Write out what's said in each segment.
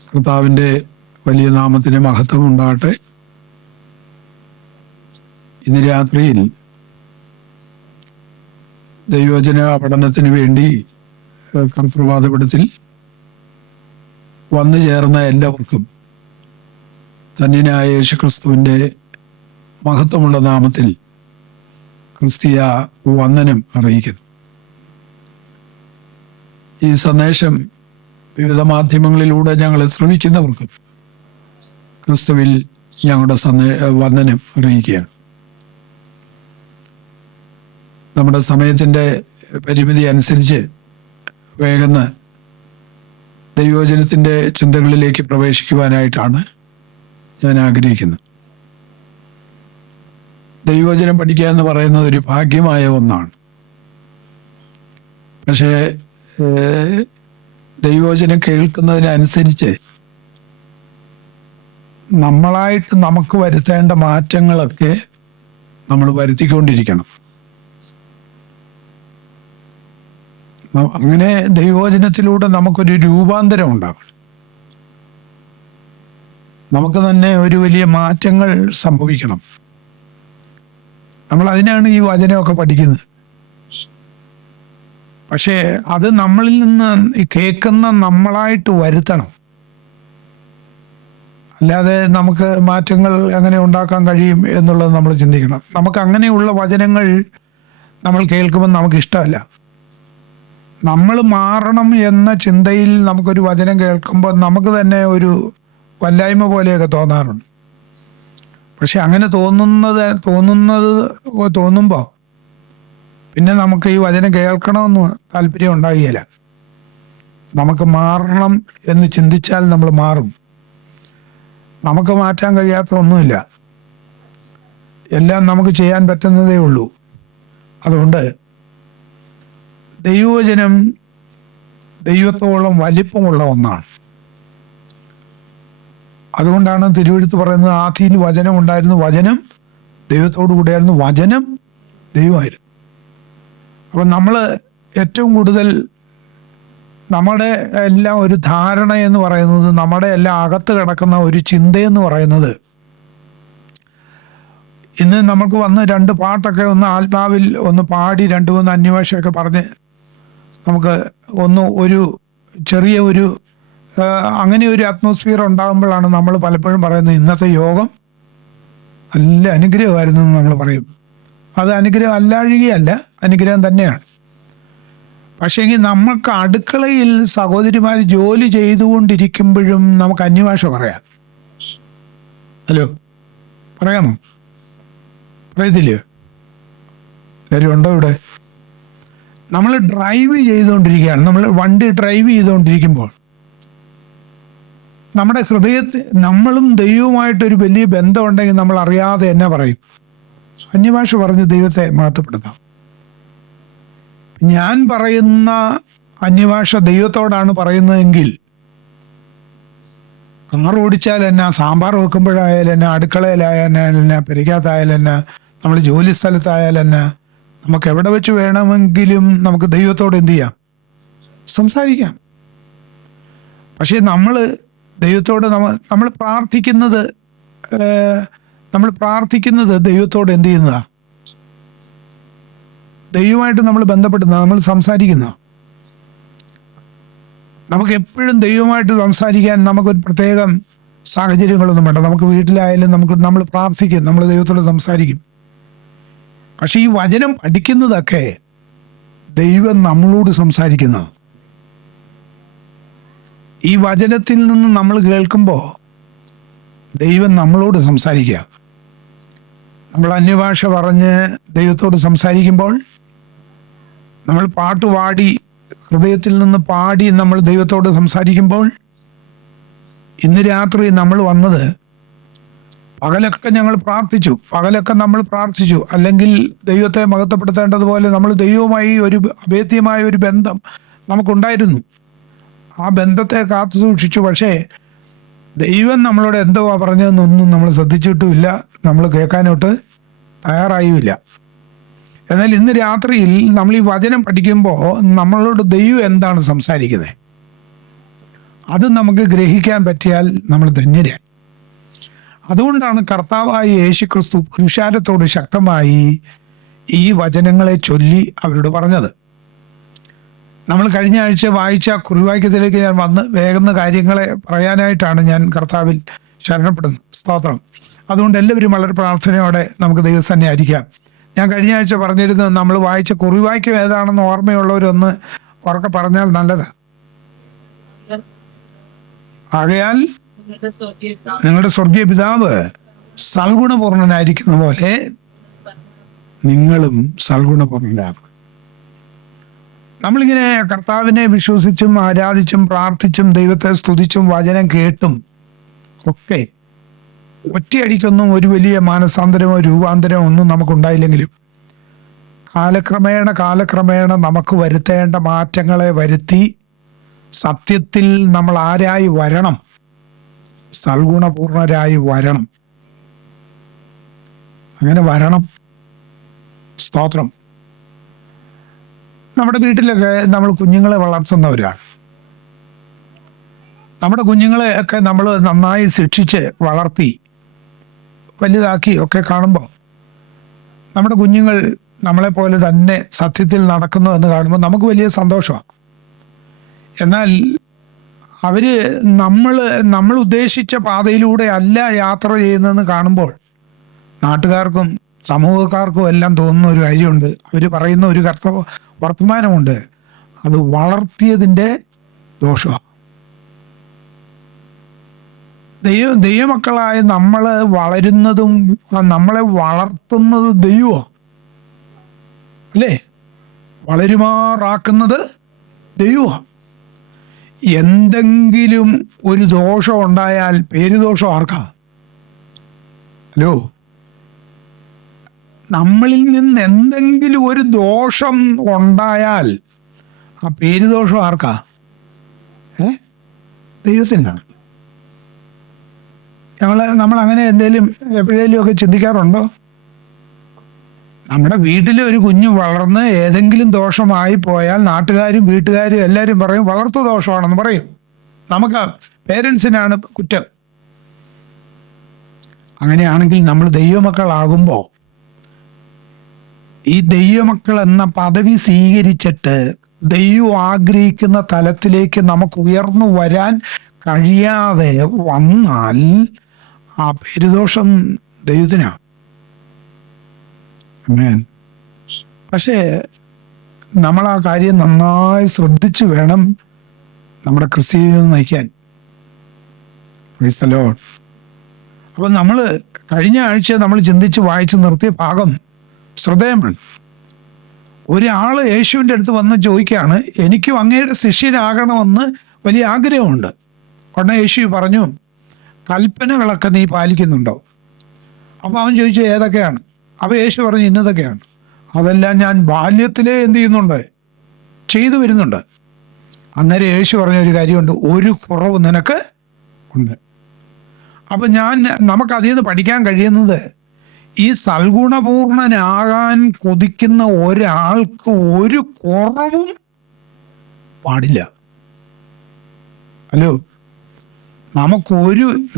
കർത്താവിൻ്റെ വലിയ നാമത്തിന് മഹത്വം ഉണ്ടാകട്ടെ. ഇന്ന് രാത്രിയിൽ ദൈവവചന പഠനത്തിന് വേണ്ടി കർത്തൃപാദപീഠത്തിൽ വന്നു ചേർന്ന എല്ലാവർക്കും ധന്യനായ യേശുക്രിസ്തുവിൻ്റെ മഹത്വമുള്ള നാമത്തിൽ ക്രിസ്തീയ വന്ദനം അറിയിക്കുന്നു. ഈ സന്ദേശം വിവിധ മാധ്യമങ്ങളിലൂടെ ഞങ്ങൾ ശ്രമിക്കുന്നവർക്ക് ക്രിസ്തുവിൽ ഞങ്ങളുടെ വന്ദനം അറിയിക്കുകയാണ്. നമ്മുടെ സമയത്തിൻ്റെ പരിമിതി അനുസരിച്ച് വേഗം ദൈവവചനത്തിൻ്റെ ചിന്തകളിലേക്ക് പ്രവേശിക്കുവാനായിട്ടാണ് ഞാൻ ആഗ്രഹിക്കുന്നത്. ദൈവവചനം പഠിക്കുക എന്ന് പറയുന്നത് ഒരു ഭാഗ്യമായ ഒന്നാണ്. പക്ഷേ ദൈവവചനം കേൾക്കുന്നതിനനുസരിച്ച് നമ്മളായിട്ട് നമുക്ക് വരുത്തേണ്ട മാറ്റങ്ങളൊക്കെ നമ്മൾ വരുത്തിക്കൊണ്ടിരിക്കണം. അങ്ങനെ ദൈവവചനത്തിലൂടെ നമുക്കൊരു രൂപാന്തരം ഉണ്ടാകും. നമുക്ക് തന്നെ ഒരു വലിയ മാറ്റങ്ങൾ സംഭവിക്കണം. നമ്മൾ അതിനാണ് ഈ വചനമൊക്കെ പഠിക്കുന്നത്. പക്ഷേ അത് നമ്മളിൽ നിന്ന് കേൾക്കുന്ന നമ്മളായിട്ട് വരുത്തണം. അല്ലാതെ നമുക്ക് മാറ്റങ്ങൾ എങ്ങനെ ഉണ്ടാക്കാൻ കഴിയും എന്നുള്ളത് നമ്മൾ ചിന്തിക്കണം. നമുക്ക് അങ്ങനെയുള്ള വചനങ്ങൾ നമ്മൾ കേൾക്കുമ്പോൾ നമുക്ക് ഇഷ്ടമല്ല. നമ്മൾ മാറണം എന്ന ചിന്തയിൽ നമുക്കൊരു വചനം കേൾക്കുമ്പോൾ നമുക്ക് തന്നെ ഒരു വല്ലായ്മ പോലെയൊക്കെ തോന്നാറുണ്ട്. പക്ഷെ അങ്ങനെ തോന്നുമ്പോൾ പിന്നെ നമുക്ക് ഈ വചനം കേൾക്കണമെന്ന് താല്പര്യം ഉണ്ടാകുകയില്ല. നമുക്ക് മാറണം എന്ന് ചിന്തിച്ചാൽ നമ്മൾ മാറും. നമുക്ക് മാറ്റാൻ കഴിയാത്ത ഒന്നുമില്ല. എല്ലാം നമുക്ക് ചെയ്യാൻ പറ്റുന്നതേ ഉള്ളൂ. അതുകൊണ്ട് ദൈവവചനം ദൈവത്തോളം വലിപ്പമുള്ള ഒന്നാണ്. അതുകൊണ്ടാണ് തിരുവെഴുത്ത് പറയുന്നത്, ആദിയിൽ വചനം ഉണ്ടായിരുന്നു, വചനം ദൈവത്തോടു കൂടെയായിരുന്നു, വചനം ദൈവമായിരുന്നു. അപ്പം നമ്മൾ ഏറ്റവും കൂടുതൽ നമ്മുടെ എല്ലാം ഒരു ധാരണ എന്ന് പറയുന്നത്, നമ്മുടെ എല്ലാം അകത്ത് കിടക്കുന്ന ഒരു ചിന്തയെന്ന് പറയുന്നത്, ഇന്ന് നമുക്ക് വന്ന് രണ്ട് പാട്ടൊക്കെ ഒന്ന് ആത്മാവിൽ ഒന്ന് പാടി 2-3 അന്യഭാഷയൊക്കെ പറഞ്ഞ് നമുക്ക് ഒരു ചെറിയ അങ്ങനെ ഒരു അറ്റ്മോസ്ഫിയർ ഉണ്ടാകുമ്പോഴാണ് നമ്മൾ പലപ്പോഴും പറയുന്നത് ഇന്നത്തെ യോഗം നല്ല അനുഗ്രഹമായിരുന്നു എന്ന് നമ്മൾ പറയും. അത് അനുഗ്രഹം അല്ലാഴികയല്ല, അനുഗ്രഹം തന്നെയാണ്. പക്ഷേങ്കിൽ നമുക്ക് അടുക്കളയിൽ സഹോദരിമാർ ജോലി ചെയ്തുകൊണ്ടിരിക്കുമ്പോഴും നമുക്ക് അന്യഭാഷ പറയാം. ഹലോ, പറയാമോ? പറയത്തില്ലയോ? എല്ലാവരും ഉണ്ടോ ഇവിടെ? നമ്മൾ ഡ്രൈവ് ചെയ്തുകൊണ്ടിരിക്കുകയാണ്. നമ്മൾ വണ്ടി ഡ്രൈവ് ചെയ്തുകൊണ്ടിരിക്കുമ്പോൾ നമ്മുടെ ഹൃദയത്തിൽ നമ്മളും ദൈവവുമായിട്ടൊരു വലിയ ബന്ധമുണ്ടെങ്കിൽ നമ്മൾ അറിയാതെ എന്നെ പറയും, അന്യഭാഷ പറഞ്ഞ് ദൈവത്തെ മഹത്വപ്പെടുത്താം. ഞാൻ പറയുന്ന അന്യഭാഷ ദൈവത്തോടാണ് പറയുന്നതെങ്കിൽ കാർ ഓടിച്ചാൽ എന്നാ, സാമ്പാർ വെക്കുമ്പോഴായാലും എന്നാ, അടുക്കളയിലായാലും എന്നാ, പെരിക്കകത്തായാലും എന്നാ, നമ്മൾ ജോലി സ്ഥലത്തായാലും എന്നാ, നമുക്ക് എവിടെ വെച്ച് വേണമെങ്കിലും നമുക്ക് ദൈവത്തോട് എന്ത് ചെയ്യാം? സംസാരിക്കാം. പക്ഷേ നമ്മൾ ദൈവത്തോട് നമ്മൾ പ്രാർത്ഥിക്കുന്നത് ദൈവത്തോട് എന്ത് ചെയ്യുന്നതാ? ദൈവമായിട്ട് നമ്മൾ ബന്ധപ്പെടുന്ന, നമ്മൾ സംസാരിക്കുന്ന. നമുക്ക് എപ്പോഴും ദൈവമായിട്ട് സംസാരിക്കാൻ നമുക്കൊരു പ്രത്യേകം സാഹചര്യങ്ങളൊന്നും വേണ്ട. നമുക്ക് വീട്ടിലായാലും നമ്മൾ പ്രാർത്ഥിക്കും, നമ്മൾ ദൈവത്തോട് സംസാരിക്കും. പക്ഷെ ഈ വചനം പഠിക്കുന്നതൊക്കെ ദൈവം നമ്മളോട് സംസാരിക്കുന്ന, ഈ വചനത്തിൽ നിന്ന് നമ്മൾ കേൾക്കുമ്പോൾ ദൈവം നമ്മളോട് സംസാരിക്കുക. നമ്മൾ അന്യഭാഷ പറഞ്ഞ് ദൈവത്തോട് സംസാരിക്കുമ്പോൾ, നമ്മൾ പാട്ട് പാടി ഹൃദയത്തിൽ നിന്ന് പാടി നമ്മൾ ദൈവത്തോട് സംസാരിക്കുമ്പോൾ, ഇന്ന് രാത്രി നമ്മൾ വന്നത് പകലൊക്കെ നമ്മൾ പ്രാർത്ഥിച്ചു, അല്ലെങ്കിൽ ദൈവത്തെ മഹത്വപ്പെടുത്തേണ്ടതുപോലെ നമ്മൾ ദൈവവുമായി ഒരു അഭേദ്യമായ ഒരു ബന്ധം നമുക്കുണ്ടായിരുന്നു. ആ ബന്ധത്തെ കാത്തു സൂക്ഷിച്ചു. പക്ഷേ ദൈവം നമ്മളോട് എന്തോ പറഞ്ഞതെന്നൊന്നും നമ്മൾ ശ്രദ്ധിച്ചിട്ടുമില്ല, നമ്മൾ കേൾക്കാനോട്ട് തയ്യാറായുമില്ല. എന്നാൽ ഇന്ന് രാത്രിയിൽ നമ്മൾ ഈ വചനം പഠിക്കുമ്പോൾ നമ്മളോട് ദൈവം എന്താണ് സംസാരിക്കുന്നത്, അത് നമുക്ക് ഗ്രഹിക്കാൻ പറ്റിയാൽ നമ്മൾ ധന്യരാണ്. അതുകൊണ്ടാണ് കർത്താവായ യേശുക്രിസ്തു പുരുഷാരത്തോട് ശക്തമായി ഈ വചനങ്ങളെ ചൊല്ലി അവരോട് പറഞ്ഞത്. നമ്മൾ കഴിഞ്ഞ ആഴ്ച വായിച്ച കുറിവാക്യത്തിലേക്ക് ഞാൻ വന്ന് വേഗം കാര്യങ്ങളെ പറയാനായിട്ടാണ് ഞാൻ കർത്താവിൽ ശരണപ്പെടുന്നത്. സ്തോത്രം. അതുകൊണ്ട് എല്ലാവരും വളരെ പ്രാർത്ഥനയോടെ നമുക്ക് ദൈവസന്നിധി ആയിരിക്കാം. ഞാൻ കഴിഞ്ഞ ആഴ്ച പറഞ്ഞിരുന്നത് നമ്മൾ വായിച്ച കുറിവാക്യം ഏതാണെന്ന് ഓർമ്മയുള്ളവരൊന്ന് ഉറക്കെ പറഞ്ഞാൽ നല്ലതാണ്. ആകയാൽ നിങ്ങളുടെ സ്വർഗീയ പിതാവ് സൽഗുണപൂർണനായിരിക്കുന്ന പോലെ നിങ്ങളും സൽഗുണപൂർണനാകും. നമ്മളിങ്ങനെ കർത്താവിനെ വിശ്വസിച്ചും ആരാധിച്ചും പ്രാർത്ഥിച്ചും ദൈവത്തെ സ്തുതിച്ചും വചനം കേട്ടും ഒക്കെ ഒറ്റയടിക്കൊന്നും ഒരു വലിയ മാനസാന്തരമോ രൂപാന്തരമോ ഒന്നും നമുക്കുണ്ടായില്ലെങ്കിലും കാലക്രമേണ നമുക്ക് വരുത്തേണ്ട മാറ്റങ്ങളെ വരുത്തി സത്യത്തിൽ നമ്മൾ ആരായി വരണം? സൽഗുണപൂർണരായി വരണം. അങ്ങനെ വരണം. സ്തോത്രം. നമ്മുടെ വീട്ടിലൊക്കെ നമ്മൾ കുഞ്ഞുങ്ങളെ വളർത്തുന്നവരാണ്. നമ്മുടെ കുഞ്ഞുങ്ങളെ ഒക്കെ നമ്മൾ നന്നായി ശിക്ഷിച്ച് വളർത്തി വലുതാക്കി ഒക്കെ കാണുമ്പോൾ നമ്മുടെ കുഞ്ഞുങ്ങൾ നമ്മളെപ്പോലെ തന്നെ സത്യത്തിൽ നടക്കുന്നു എന്ന് കാണുമ്പോൾ നമുക്ക് വലിയ സന്തോഷമാണ്. എന്നാൽ അവർ നമ്മൾ ഉദ്ദേശിച്ച പാതയിലൂടെ അല്ല യാത്ര ചെയ്യുന്നതെന്ന് കാണുമ്പോൾ നാട്ടുകാർക്കും സമൂഹക്കാർക്കും എല്ലാം തോന്നുന്ന ഒരു കാര്യമുണ്ട്. അവർ പറയുന്ന ഒരു വർത്തമാനമുണ്ട്. അത് വളർത്തിയതിൻ്റെ ദോഷമാണ്. ദൈവമക്കളായ നമ്മൾ വളരുന്നതും നമ്മളെ വളർത്തുന്നത് ദൈവമാണ്, അല്ലേ? വളരുമാറാക്കുന്നത് ദൈവമാണ്. എന്തെങ്കിലും ഒരു ദോഷം ഉണ്ടായാൽ പേരുദോഷം ആർക്കാ? ഹലോ, നമ്മളിൽ നിന്ന് എന്തെങ്കിലും ഒരു ദോഷം ഉണ്ടായാൽ ആ പേരുദോഷം ആർക്കാ? ദൈവത്തിനാണ്. നമ്മൾ അങ്ങനെ എപ്പോഴേലും ഒക്കെ ചിന്തിക്കാറുണ്ടോ? നമ്മുടെ വീട്ടിൽ ഒരു കുഞ്ഞ് വളർന്ന് ഏതെങ്കിലും ദോഷമായി പോയാൽ നാട്ടുകാരും വീട്ടുകാരും എല്ലാവരും പറയും വളർത്തു ദോഷമാണെന്ന് പറയും. നമുക്ക് പേരൻസിനാണ് കുറ്റം. അങ്ങനെയാണെങ്കിൽ നമ്മൾ ദൈവമക്കളാകുമ്പോൾ ഈ ദൈവമക്കൾ എന്ന പദവി സ്വീകരിച്ചിട്ട് ദൈവം ആഗ്രഹിക്കുന്ന തലത്തിലേക്ക് നമുക്ക് ഉയർന്നു വരാൻ കഴിയാതെ വന്നാൽ ആ പേരുദോഷം ദൈവത്തിനാണ്. പക്ഷേ നമ്മൾ ആ കാര്യം നന്നായി ശ്രദ്ധിച്ചു വേണം നമ്മുടെ ക്രിസ്തീയ ജീവിതം നയിക്കാൻ. Praise the Lord. അപ്പം നമ്മൾ കഴിഞ്ഞ ആഴ്ച നമ്മൾ ചിന്തിച്ച് വായിച്ച് നിർത്തിയ ഭാഗം ശ്രദ്ധേയമാണ്. ഒരാൾ യേശുവിൻ്റെ അടുത്ത് വന്ന് ചോദിക്കുകയാണ്, എനിക്കും അങ്ങയുടെ ശിഷ്യനാകണമെന്ന് വലിയ ആഗ്രഹമുണ്ട്. ഉടനെ യേശു പറഞ്ഞു, കൽപ്പനകളൊക്കെ നീ പാലിക്കുന്നുണ്ടോ? അപ്പോൾ അവൻ ചോദിച്ചു, ഏതൊക്കെയാണ്? അപ്പോൾ യേശു പറഞ്ഞു, ഇന്നതൊക്കെയാണ്. അതെല്ലാം ഞാൻ ബാല്യത്തിലേ എന്ത് ചെയ്യുന്നുണ്ട്? ചെയ്തു വരുന്നുണ്ട്. അന്നേരം യേശു പറഞ്ഞ ഒരു കാര്യമുണ്ട്, ഒരു കുറവ് നിനക്ക് ഉണ്ട്. അപ്പം നമുക്കതിൽ നിന്ന് പഠിക്കാൻ കഴിയുന്നത്, ഈ സൽഗുണപൂർണനാകാൻ കൊതിക്കുന്ന ഒരാൾക്ക് ഒരു കുറവും പാടില്ല. ഹലോ,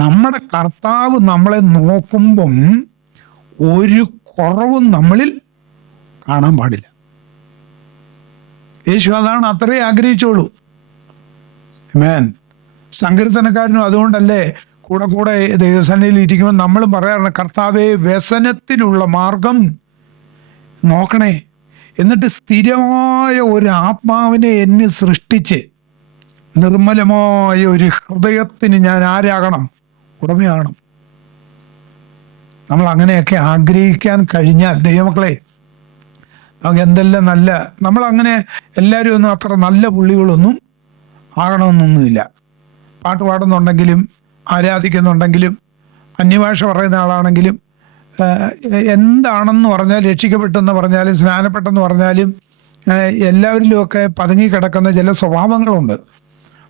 നമ്മുടെ കർത്താവ് നമ്മളെ നോക്കുമ്പം ഒരു കുറവും നമ്മളിൽ കാണാൻ പാടില്ല. യേശു അതാണ് അത്രേ ആഗ്രഹിച്ചോളൂ. ആമേൻ. സങ്കീർത്തനക്കാരനും അതുകൊണ്ടല്ലേ കൂടെ ദൈവസന്നിധിയിൽ ഇരിക്കുമ്പോൾ നമ്മൾ പറയാറുണ്ട്, കർത്താവേ വ്യസനത്തിനുള്ള മാർഗം നോക്കണേ, എന്നിട്ട് സ്ഥിരമായ ഒരു ആത്മാവിനെ എന്നെ സൃഷ്ടിച്ച് നിർമ്മലമായ ഒരു ഹൃദയത്തിന് ഞാൻ ആരാകണം? ഉടമയാകണം. നമ്മൾ അങ്ങനെയൊക്കെ ആഗ്രഹിക്കാൻ കഴിഞ്ഞാൽ ദൈവമക്കളെ, നമുക്ക് എന്തെല്ലാം നമ്മളങ്ങനെ എല്ലാവരും ഒന്നും അത്ര നല്ല പുള്ളികളൊന്നും ആകണമെന്നൊന്നുമില്ല. പാട്ട് പാടുന്നുണ്ടെങ്കിലും ആരാധിക്കുന്നുണ്ടെങ്കിലും അന്യഭാഷ പറയുന്ന ആളാണെങ്കിലും എന്താണെന്ന് പറഞ്ഞാൽ, രക്ഷിക്കപ്പെട്ടെന്ന് പറഞ്ഞാലും സ്നാനപ്പെട്ടെന്ന് പറഞ്ഞാലും എല്ലാവരിലുമൊക്കെ പതുങ്ങിക്കിടക്കുന്ന ചില സ്വഭാവങ്ങളുണ്ട്.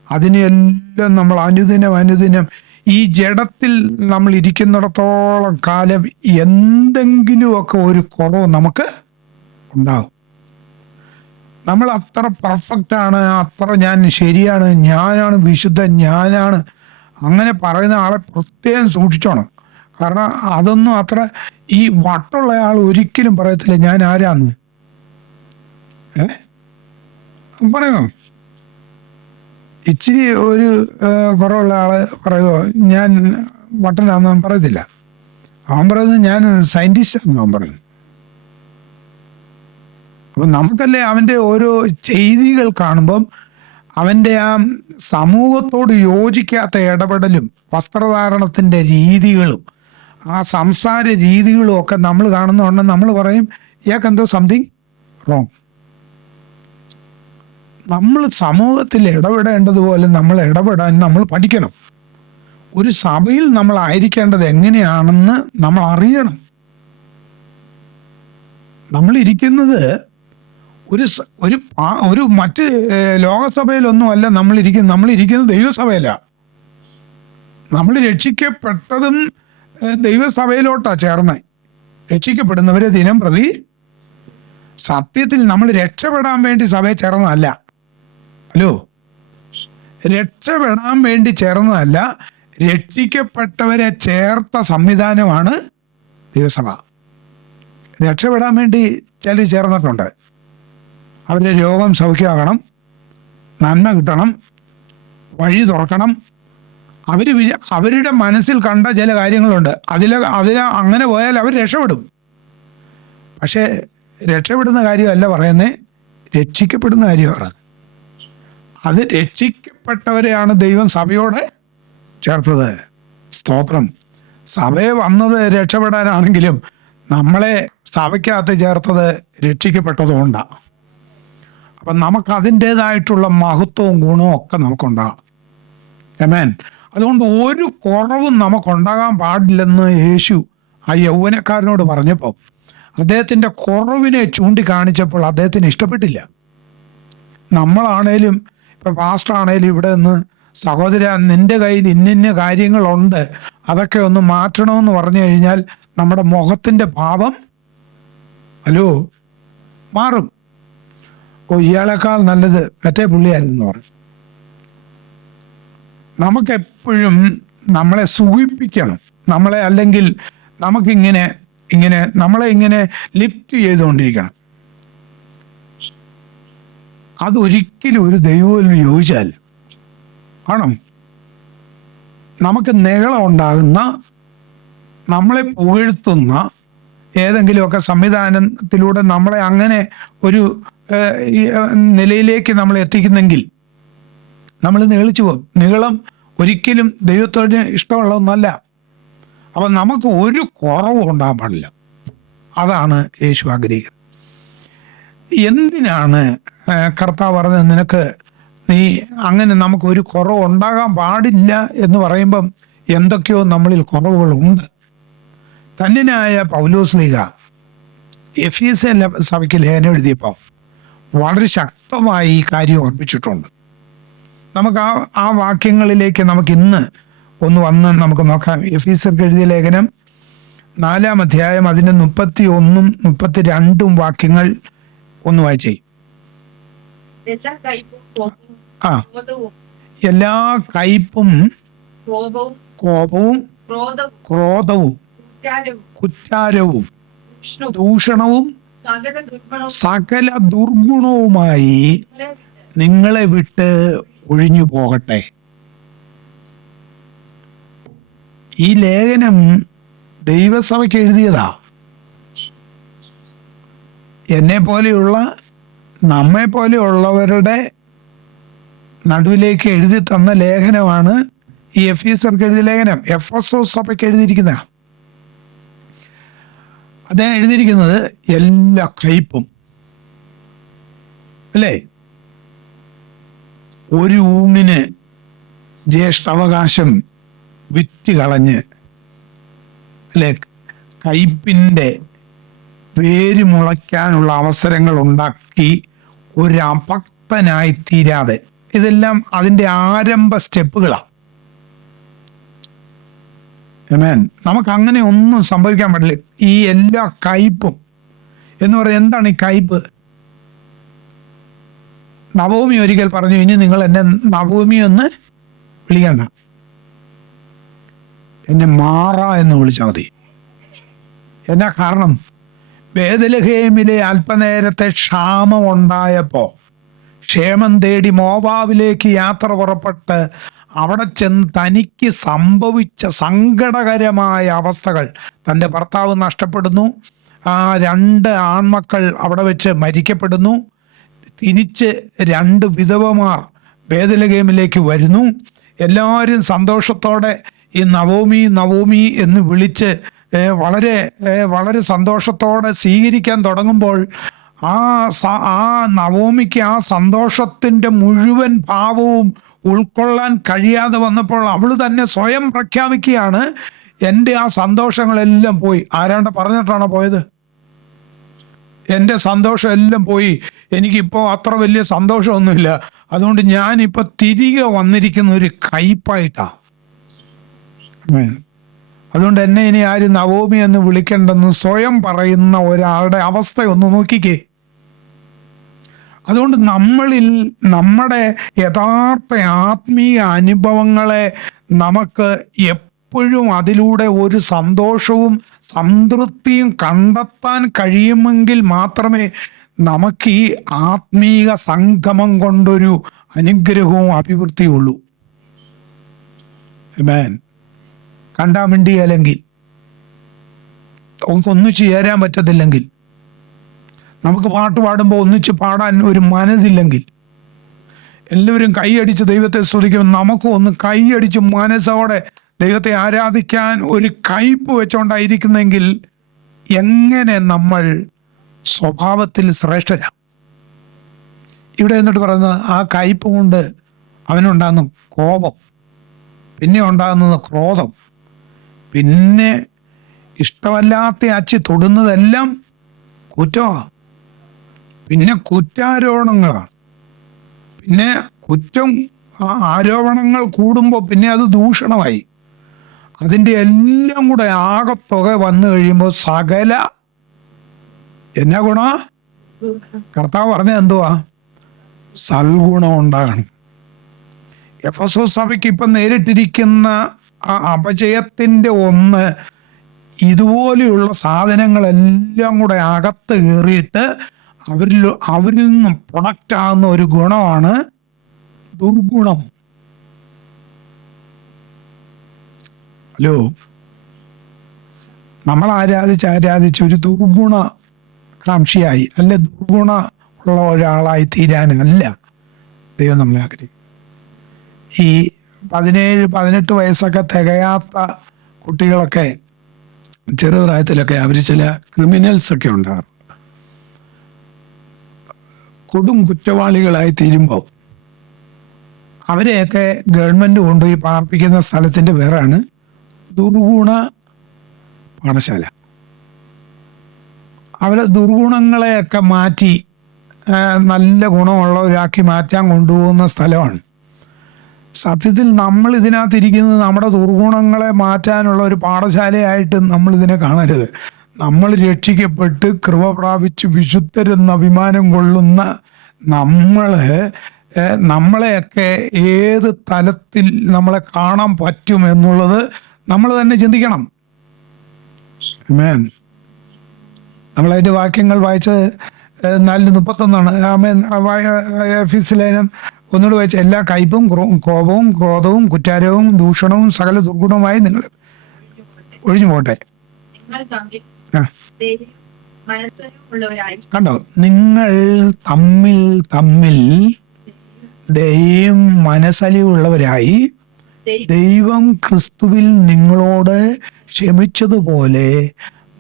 അതിനെല്ലാം നമ്മൾ അനുദിനം ഈ ജഡത്തിൽ നമ്മൾ ഇരിക്കുന്നിടത്തോളം കാലം എന്തെങ്കിലുമൊക്കെ ഒരു കുറവ് നമുക്ക് ഉണ്ടാകും. നമ്മൾ അത്ര പെർഫെക്റ്റാണ്, അത്ര ഞാൻ ശരിയാണ്, ഞാനാണ് വിശുദ്ധൻ, ഞാനാണ് അങ്ങനെ പറയുന്ന ആളെ പ്രത്യേകം സൂക്ഷിച്ചോണം. കാരണം അതൊന്നും അത്ര ഈ വട്ടുള്ള ആൾ ഒരിക്കലും പറയത്തില്ല ഞാൻ ആരാന്ന്. പറയുമോ? ഇച്ചിരി ഒരു കുറവുള്ള ആള് പറയുമോ ഞാൻ വട്ടനാന്ന് പറയത്തില്ല. അവൻ പറയുന്നത് ഞാൻ സയൻറ്റിസ്റ്റ് ആണെന്ന് അവൻ പറയുന്നത്. അപ്പം നമുക്കല്ലേ അവൻ്റെ ഓരോ ചെയ്തികൾ കാണുമ്പം അവൻ്റെ ആ സമൂഹത്തോട് യോജിക്കാത്ത ഇടപെടലും വസ്ത്രധാരണത്തിൻ്റെ രീതികളും ആ സംസാര രീതികളും ഒക്കെ നമ്മൾ കാണുന്നതുകൊണ്ട് നമ്മൾ പറയും ഇയാൾക്ക് എന്തോ സംതിങ് റോങ്. നമ്മൾ സമൂഹത്തിൽ ഇടപെടേണ്ടതുപോലെ നമ്മൾ ഇടപെടാൻ നമ്മൾ പഠിക്കണം. ഒരു സഭയിൽ നമ്മൾ ആയിരിക്കേണ്ടത് എങ്ങനെയാണെന്ന് നമ്മൾ അറിയണം. നമ്മളിരിക്കുന്നത് ഒരു മറ്റ് ലോകസഭയിലൊന്നും അല്ല നമ്മളിരിക്കുന്നത് ദൈവസഭയിലാണ്. നമ്മൾ രക്ഷിക്കപ്പെട്ടതും ദൈവസഭയിലോട്ടാണ് ചേർന്ന്. രക്ഷിക്കപ്പെടുന്നവരെ ദിനം പ്രതി സത്യത്തിൽ നമ്മൾ രക്ഷപ്പെടാൻ വേണ്ടി സഭയിൽ ചേർന്നതല്ല. ഹലോ, രക്ഷപ്പെടാൻ വേണ്ടി ചേർന്നതല്ല, രക്ഷിക്കപ്പെട്ടവരെ ചേർത്ത സംവിധാനമാണ് ദൈവസഭ. രക്ഷപ്പെടാൻ വേണ്ടി ചിലർ ചേർന്നിട്ടുണ്ട്. അവരുടെ രോഗം സൗഖ്യമാകണം, നന്മ കിട്ടണം, വഴി തുറക്കണം. അവരുടെ മനസ്സിൽ കണ്ട ചില കാര്യങ്ങളുണ്ട്. അതിൽ അങ്ങനെ പോയാൽ അവർ രക്ഷപ്പെടും. പക്ഷേ രക്ഷപ്പെടുന്ന കാര്യമല്ല പറയുന്നത്, രക്ഷിക്കപ്പെടുന്ന കാര്യമാണ് പറയുന്നത്. അത് രക്ഷിക്കപ്പെട്ടവരെയാണ് ദൈവം സഭയോടെ ചേർത്തത്. സ്തോത്രം. സഭയെ വന്നത് രക്ഷപ്പെടാനാണെങ്കിലും നമ്മളെ സഭയ്ക്കകത്ത് ചേർത്തത് രക്ഷിക്കപ്പെട്ടതുകൊണ്ടാണ്. അപ്പം നമുക്ക് അതിൻ്റേതായിട്ടുള്ള മഹത്വവും ഗുണവും ഒക്കെ നമുക്കുണ്ടാകും. ആമേൻ. അതുകൊണ്ട് ഒരു കുറവും നമുക്കുണ്ടാകാൻ പാടില്ലെന്ന് യേശു ആ യൗവനക്കാരനോട് പറഞ്ഞപ്പോൾ അദ്ദേഹത്തിൻ്റെ കുറവിനെ ചൂണ്ടിക്കാണിച്ചപ്പോൾ അദ്ദേഹത്തിന് ഇഷ്ടപ്പെട്ടില്ല. നമ്മളാണേലും ഇപ്പം പാസ്റ്ററാണേലും ഇവിടെ നിന്ന് സഹോദര നിൻ്റെ കയ്യിൽ ഇന്നിന്ന കാര്യങ്ങളുണ്ട്, അതൊക്കെ ഒന്ന് മാറ്റണമെന്ന് പറഞ്ഞു കഴിഞ്ഞാൽ നമ്മുടെ മുഖത്തിൻ്റെ ഭാവം മാറും. ഇയാളെക്കാൾ നല്ലത് മറ്റേ പുള്ളിയായിരുന്നു പറഞ്ഞു. നമുക്കെപ്പോഴും നമ്മളെ സുഖിപ്പിക്കണം. അല്ലെങ്കിൽ നമുക്കിങ്ങനെ നമ്മളെ ഇങ്ങനെ ലിഫ്റ്റ് ചെയ്തുകൊണ്ടിരിക്കണം. അതൊരിക്കലും ഒരു ദൈവവും യോജിച്ചാൽ ആണോ? നമുക്ക് നിഗളം ഉണ്ടാകുന്ന, നമ്മളെ പുകഴ്ത്തുന്ന ഏതെങ്കിലുമൊക്കെ സംവിധാനത്തിലൂടെ നമ്മളെ അങ്ങനെ ഒരു നിലയിലേക്ക് നമ്മൾ എത്തിക്കുന്നെങ്കിൽ നമ്മൾ നിഗളിച്ചു പോകും. നിഗളം ഒരിക്കലും ദൈവത്തോട് ഇഷ്ടമുള്ള ഒന്നല്ല. അപ്പം നമുക്ക് ഒരു കുറവും ഉണ്ടാകാൻ പാടില്ല. അതാണ് യേശു ആഗ്രഹിക്കുന്നത്. എന്തിനാണ് കർത്താവ് പറഞ്ഞത് നിനക്ക് നീ അങ്ങനെ നമുക്കൊരു കുറവ് ഉണ്ടാകാൻ പാടില്ല എന്ന് പറയുമ്പം എന്തൊക്കെയോ നമ്മളിൽ കുറവുകളുണ്ട്. തന്യനായ പൗലോസ്ലീഹ എഫീസ്യ സഭയ്ക്ക് ലേഖനം എഴുതിയപ്പോൾ വളരെ ശക്തമായി ഈ കാര്യം ഓർമ്മിച്ചിട്ടുണ്ട്. നമുക്ക് ആ വാക്യങ്ങളിലേക്ക് നമുക്ക് ഇന്ന് വന്ന് നമുക്ക് നോക്കാം. എഫീസ്യർക്ക് എഴുതിയ ലേഖനം 4-ാം അധ്യായം അതിൻ്റെ 31-ഉം 32-ഉം വാക്യങ്ങൾ ഒന്ന് വായിച്ചേ. എല്ലാ കയ്പും കോപവും ക്രോധവും കുറ്റാരവും ദൂഷണവും സകല ദുർഗുണവുമായി നിങ്ങളെ വിട്ട് ഒഴിഞ്ഞു പോകട്ടെ. ഈ ലേഖനം ദൈവസഭയ്ക്ക് എഴുതിയതാ. എന്നെ പോലെയുള്ള നമ്മെ പോലെയുള്ളവരുടെ നടുവിലേക്ക് എഴുതി തന്ന ലേഖനമാണ് ഈ എഫീസർക്ക് എഴുതിയ ലേഖനം. എഫെസോസ് സഭയ്ക്ക് എഴുതിയിരിക്കുന്ന അദ്ദേഹം എഴുതിയിരിക്കുന്നത് എല്ലാ കയ്പും അല്ലേ, ഒരു ഊണിന് ജ്യേഷ്ഠാവകാശം വിറ്റ് കളഞ്ഞ് അല്ലേ, കയ്പിൻ്റെ വേര് മുളയ്ക്കാനുള്ള അവസരങ്ങൾ ഉണ്ടാക്കി ഒരു അഭക്തനായി തീരാതെ, ഇതെല്ലാം അതിൻ്റെ ആരംഭ സ്റ്റെപ്പുകളാണ്. ആമേൻ. നമുക്ക് അങ്ങനെ ഒന്നും സംഭവിക്കാൻ പാടില്ല. ഈ എല്ലാ കയ്പും എന്ന് പറയുന്നത് എന്താണ്? ഈ കയ്പ് നവോമി ഒരിക്കൽ പറഞ്ഞു, ഇനി നിങ്ങൾ എന്നെ നവോമി എന്ന് വിളിക്കണ്ട, എന്നെ മാറ എന്ന് വിളിച്ചാൽ മതി. എന്നാ കാരണം? ബേത്ലഹേമിലെ അല്പനേരത്തെ ക്ഷാമം ഉണ്ടായപ്പോൾ ക്ഷേമം തേടി മോവാബിലേക്ക് യാത്ര പുറപ്പെട്ട് അവിടെ ചെന്ന് തനിക്ക് സംഭവിച്ച സങ്കടകരമായ അവസ്ഥകൾ, തൻ്റെ ഭർത്താവ് നഷ്ടപ്പെടുന്നു, 2 ആൺമക്കൾ അവിടെ വെച്ച് മരിക്കപ്പെടുന്നു, തിരിച്ച് 2 വിധവമാർ ബേത്ലഹേമിലേക്ക് വരുന്നു, എല്ലാവരും സന്തോഷത്തോടെ ഈ നവോമി നവോമി എന്ന് വിളിച്ച് വളരെ വളരെ സന്തോഷത്തോടെ സ്വീകരിക്കാൻ തുടങ്ങുമ്പോൾ ആ നവോമിക്ക് ആ സന്തോഷത്തിൻ്റെ മുഴുവൻ ഭാവവും ഉൾക്കൊള്ളാൻ കഴിയാതെ വന്നപ്പോൾ അവൾ തന്നെ സ്വയം പ്രഖ്യാപിക്കുകയാണ്, എൻ്റെ ആ സന്തോഷങ്ങളെല്ലാം പോയി. ആരാണ്ട് പറഞ്ഞിട്ടാണോ പോയത്? എൻ്റെ സന്തോഷം എല്ലാം പോയി, എനിക്കിപ്പോൾ അത്ര വലിയ സന്തോഷമൊന്നുമില്ല, അതുകൊണ്ട് ഞാനിപ്പോൾ തിരികെ വന്നിരിക്കുന്ന ഒരു കയ്പായിട്ടാണ്. അതുകൊണ്ട് എന്നെ ഇനി ആരും നവോമി എന്ന് വിളിക്കണ്ടെന്ന് സ്വയം പറയുന്ന ഒരാളുടെ അവസ്ഥയൊന്ന് നോക്കിക്കേ. അതുകൊണ്ട് നമ്മളിൽ നമ്മുടെ യഥാർത്ഥ ആത്മീയ അനുഭവങ്ങളെ നമുക്ക് എപ്പോഴും അതിലൂടെ ഒരു സന്തോഷവും സംതൃപ്തിയും കണ്ടെത്താൻ കഴിയുമെങ്കിൽ മാത്രമേ നമുക്ക് ഈ ആത്മീയ സംഗമം കൊണ്ടൊരു അനുഗ്രഹവും അഭിവൃദ്ധിയുള്ളൂ. ആമേൻ. കണ്ടാൻ വേണ്ടിയല്ലെങ്കിൽ, നമുക്ക് ഒന്നിച്ച് ചേരാൻ പറ്റത്തില്ലെങ്കിൽ, നമുക്ക് പാട്ട് പാടുമ്പോൾ ഒന്നിച്ച് പാടാൻ ഒരു മനസ്സില്ലെങ്കിൽ, എല്ലാവരും കൈയടിച്ച് ദൈവത്തെ സ്തുതിക്കും, നമുക്കും ഒന്ന് കൈയടിച്ച് മനസ്സോടെ ദൈവത്തെ ആരാധിക്കാൻ ഒരു കയ്പ് വെച്ചോണ്ടായിരിക്കുന്നെങ്കിൽ എങ്ങനെ നമ്മൾ സ്വഭാവത്തിൽ ശ്രേഷ്ഠരാ? ഇവിടെ എന്നിട്ട് പറയുന്നത് ആ കയ്പ് കൊണ്ട് അവനുണ്ടാകുന്ന കോപം, പിന്നെ ഉണ്ടാകുന്നത് ക്രോധം, പിന്നെ ഇഷ്ടമല്ലാത്ത അച്ചി തൊടുന്നതെല്ലാം കുറ്റമാണ്, പിന്നെ കുറ്റാരോപണങ്ങളാണ്, പിന്നെ ആരോപണങ്ങൾ കൂടുമ്പോൾ പിന്നെ അത് ദൂഷണമായി. അതിൻ്റെ എല്ലാം കൂടെ ആകത്തുക വന്നു കഴിയുമ്പോൾ സകല എന്നാ ഗുണ? കർത്താവ് പറഞ്ഞ എന്തുവാ? സൽഗുണം ഉണ്ടാകണം. എഫെസോസ് സഭയ്ക്ക് ഇപ്പം നേരിട്ടിരിക്കുന്ന ആ അപജയത്തിൻ്റെ ഒന്ന് ഇതുപോലെയുള്ള സാധനങ്ങളെല്ലാം കൂടെ അകത്ത് കയറിയിട്ട് അവരിൽ നിന്നും പ്രൊഡക്റ്റ് ആകുന്ന ഒരു ഗുണമാണ് ദുർഗുണം. ഹലോ, നമ്മൾ ആരാധിച്ച് ഒരു ദുർഗുണ കാംക്ഷിയായി അല്ലെ ദുർഗുണ ഉള്ള ഒരാളായി തീരാനല്ല ദൈവം നമ്മളെ ആഗ്രഹിക്കും. ഈ 17-18 വയസ്സൊക്കെ തികയാത്ത കുട്ടികളൊക്കെ ചെറുപ്രായത്തിലൊക്കെ അവർ ചില ക്രിമിനൽസൊക്കെ ഉണ്ടാകും. കൊടും കുറ്റവാളികളായി തീരുമ്പോൾ അവരെയൊക്കെ ഗവൺമെൻറ് കൊണ്ടുപോയി പാർപ്പിക്കുന്ന സ്ഥലത്തിൻ്റെ പേരാണ് ദുർഗുണ പാഠശാല. അവരെ ദുർഗുണങ്ങളെയൊക്കെ മാറ്റി നല്ല ഗുണമുള്ളവരാക്കി മാറ്റാൻ കൊണ്ടുപോകുന്ന സ്ഥലമാണ്. സത്യത്തിൽ നമ്മൾ ഇതിനകത്തിരിക്കുന്നത് നമ്മുടെ ദുർഗുണങ്ങളെ മാറ്റാനുള്ള ഒരു പാഠശാലയായിട്ട് നമ്മൾ ഇതിനെ കാണരുത്. നമ്മൾ രക്ഷിക്കപ്പെട്ട് കൃപ പ്രാപിച്ച് വിശുദ്ധരെന്ന് അഭിമാനം കൊള്ളുന്ന നമ്മളെയൊക്കെ ഏത് തലത്തിൽ നമ്മളെ കാണാൻ പറ്റും എന്നുള്ളത് നമ്മൾ തന്നെ ചിന്തിക്കണം. ആമേൻ. നമ്മളതിൻ്റെ വാക്യങ്ങൾ വായിച്ചത് 4:31 ആമേൻ. എഫെസ്യലേഖനം ഒന്നുകൂടി വായിച്ച എല്ലാ കയ്പും കോപവും ക്രോധവും കുറ്റാരവും ദൂഷണവും സകല ദുർഗുണവുമായി നിങ്ങൾ ഒഴിഞ്ഞു പോട്ടെ. കണ്ടോ, നിങ്ങൾ തമ്മിൽ ദൈവം മനസ്സലിവുള്ളവരായി ദൈവം ക്രിസ്തുവിൽ നിങ്ങളോട് ക്ഷമിച്ചതുപോലെ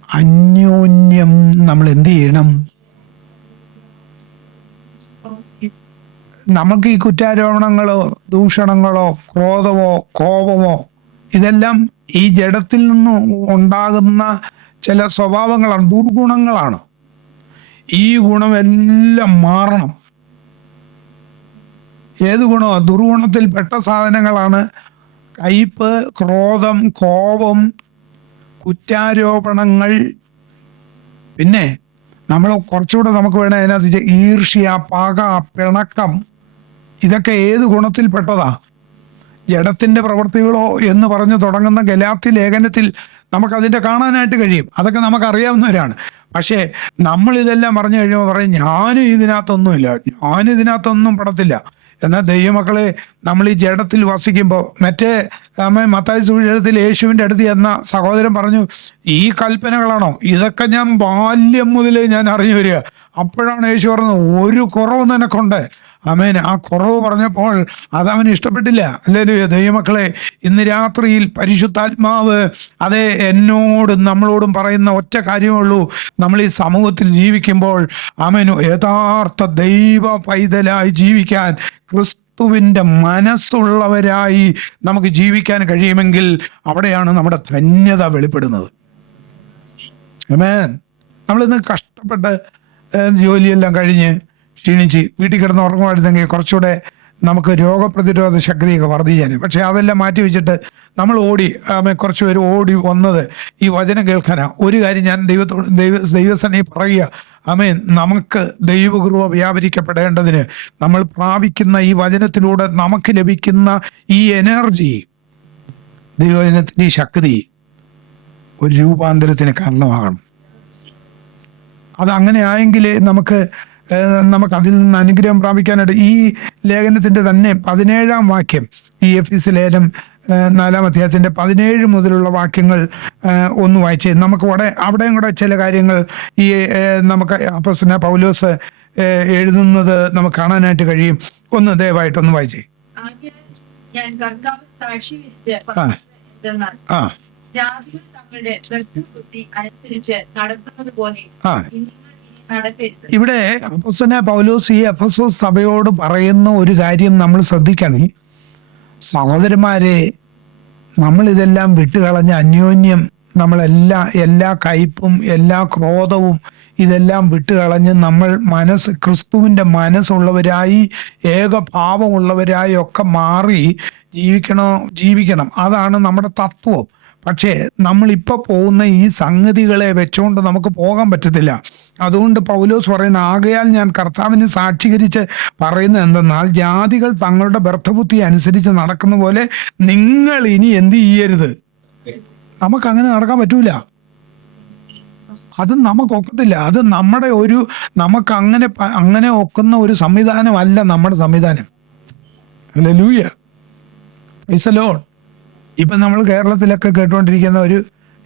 അന്യോന്യം നമ്മൾ എന്ത് ചെയ്യണം? നമുക്ക് ഈ കുറ്റാരോപണങ്ങളോ ദൂഷണങ്ങളോ ക്രോധമോ കോപമോ ഇതെല്ലാം ഈ ജഡത്തിൽ നിന്ന് ഉണ്ടാകുന്ന ചില സ്വഭാവങ്ങളാണ്, ദുർഗുണങ്ങളാണ്. ഈ ഗുണമെല്ലാം മാറണം. ഏത് ഗുണമോ? ദുർഗുണത്തിൽപ്പെട്ട സാധനങ്ങളാണ് കയ്പ്, ക്രോധം, കോപം, കുറ്റാരോപണങ്ങൾ. പിന്നെ നമ്മൾ കുറച്ചുകൂടെ നമുക്ക് വേണം അതിനകത്ത് ഈർഷ്യ, പക, പിണക്കം, ഇതൊക്കെ ഏത് ഗുണത്തിൽപ്പെട്ടതാ? ജഡത്തിൻ്റെ പ്രവൃത്തികളോ എന്ന് പറഞ്ഞു തുടങ്ങുന്ന ഗലാത്യ ലേഖനത്തിൽ നമുക്കതിൻ്റെ കാണാനായിട്ട് കഴിയും. അതൊക്കെ നമുക്കറിയാവുന്നവരാണ്. പക്ഷേ നമ്മളിതെല്ലാം പറഞ്ഞു കഴിയുമ്പോൾ പറയും ഞാനിതിനകത്തൊന്നും പെടത്തില്ല. എന്നാൽ ദൈവമക്കളെ, നമ്മൾ ഈ ജഡത്തിൽ വസിക്കുമ്പോൾ മറ്റേ മത്തായി സുവിശേഷത്തിൽ യേശുവിൻ്റെ അടുത്ത് ചെന്ന സഹോദരൻ പറഞ്ഞു, ഈ കൽപ്പനകളാണോ? ഇതൊക്കെ ഞാൻ ബാല്യം മുതലേ ഞാൻ അറിഞ്ഞു വരിക. അപ്പോഴാണ് യേശു പറഞ്ഞത്, ഒരു കുറവ് നിനക്കുണ്ട്. ആമേൻ. ആ കുറവ് പറഞ്ഞപ്പോൾ അതവന് ഇഷ്ടപ്പെട്ടില്ല. ഹല്ലേലൂയ. ദൈവമക്കളെ, ഇന്ന് രാത്രിയിൽ പരിശുദ്ധാത്മാവ് അതേ നമ്മളോടും പറയുന്ന ഒറ്റ കാര്യമേ ഉള്ളൂ. നമ്മൾ ഈ സമൂഹത്തിൽ ജീവിക്കുമ്പോൾ ആമേൻ, യഥാർത്ഥ ദൈവ പൈതലായി ജീവിക്കാൻ, ക്രിസ്തുവിൻ്റെ മനസ്സുള്ളവരായി നമുക്ക് ജീവിക്കാൻ കഴിയുമെങ്കിൽ അവിടെയാണ് നമ്മുടെ ധന്യത വെളിപ്പെടുന്നത്. ആമേൻ. നമ്മളിന്ന് കഷ്ടപ്പെട്ട് ജോലിയെല്ലാം കഴിഞ്ഞ് ക്ഷീണിച്ച് വീട്ടിൽ കിടന്ന് ഉറങ്ങുമായിരുന്നെങ്കിൽ കുറച്ചുകൂടെ നമുക്ക് രോഗപ്രതിരോധ ശക്തിയൊക്കെ വർദ്ധിക്കാനും. പക്ഷേ അതെല്ലാം മാറ്റി വെച്ചിട്ട് നമ്മൾ കുറച്ച് പേര് ഓടി വന്നത് ഈ വചനം കേൾക്കാനാണ്. ഒരു കാര്യം ഞാൻ ദൈവസനെ പറയുക, ആമേൻ, നമുക്ക് ദൈവകൃപ വ്യാപരിക്കപ്പെടേണ്ടതിന് നമ്മൾ പ്രാപിക്കുന്ന ഈ വചനത്തിലൂടെ നമുക്ക് ലഭിക്കുന്ന ഈ എനർജി, ദൈവവചനത്തിൻ്റെ ഈ ശക്തി ഒരു രൂപാന്തരത്തിന് കാരണമാകണം. അതങ്ങനെ ആയെങ്കിൽ നമുക്ക് അതിൽ നിന്ന് അനുഗ്രഹം പ്രാപിക്കാനായിട്ട് ഈ ലേഖനത്തിൻ്റെ തന്നെ 17-ാം വാക്യം, ഈ എഫെസ്യ ലേഖനം 4-ാം അധ്യായത്തിൻ്റെ 17 മുതലുള്ള വാക്യങ്ങൾ ഒന്ന് വായിച്ചേ. നമുക്ക് അവിടെയും കൂടെ ചില കാര്യങ്ങൾ ഈ നമുക്ക് അപ്പോസ്തലനായ പൗലോസ് എഴുതുന്നത് നമുക്ക് കാണാനായിട്ട് കഴിയും. ഒന്ന് ദയവായിട്ടൊന്ന് വായിച്ചേ. ഇവിടെ അപ്പോസ്തലനായ പൗലോസ് ഈ എഫെസോസ് സഭയോട് പറയുന്ന ഒരു കാര്യം നമ്മൾ ശ്രദ്ധിക്കണം. സഹോദരന്മാരെ, നമ്മളിതെല്ലാം വിട്ടുകളഞ്ഞ് അന്യോന്യം എല്ലാ കയ്പും എല്ലാ ക്രോധവും ഇതെല്ലാം വിട്ടുകളഞ്ഞ് നമ്മൾ ക്രിസ്തുവിൻ്റെ മനസ്സുള്ളവരായി ഏകഭാവമുള്ളവരായി ഒക്കെ മാറി ജീവിക്കണം. അതാണ് നമ്മുടെ തത്വം. പക്ഷേ നമ്മളിപ്പോൾ പോകുന്ന ഈ സംഗതികളെ വെച്ചുകൊണ്ട് നമുക്ക് പോകാൻ പറ്റത്തില്ല. അതുകൊണ്ട് പൗലോസ് പറയുന്ന, ആകയാൽ ഞാൻ കർത്താവിനെ സാക്ഷീകരിച്ച് പറയുന്നത് എന്തെന്നാൽ, ജാതികൾ തങ്ങളുടെ വ്യർത്ഥബുദ്ധി അനുസരിച്ച് നടക്കുന്ന പോലെ നിങ്ങൾ ഇനി എന്ത് ചെയ്യരുത്. നമുക്കങ്ങനെ നടക്കാൻ പറ്റൂല. അത് നമുക്കൊക്കത്തില്ല. അത് നമുക്ക് അങ്ങനെ ഒക്കുന്ന ഒരു സംവിധാനമല്ല നമ്മുടെ സംവിധാനം. ഹല്ലേലൂയ. Praise the Lord. ഇപ്പം നമ്മൾ കേരളത്തിലൊക്കെ കേട്ടുകൊണ്ടിരിക്കുന്ന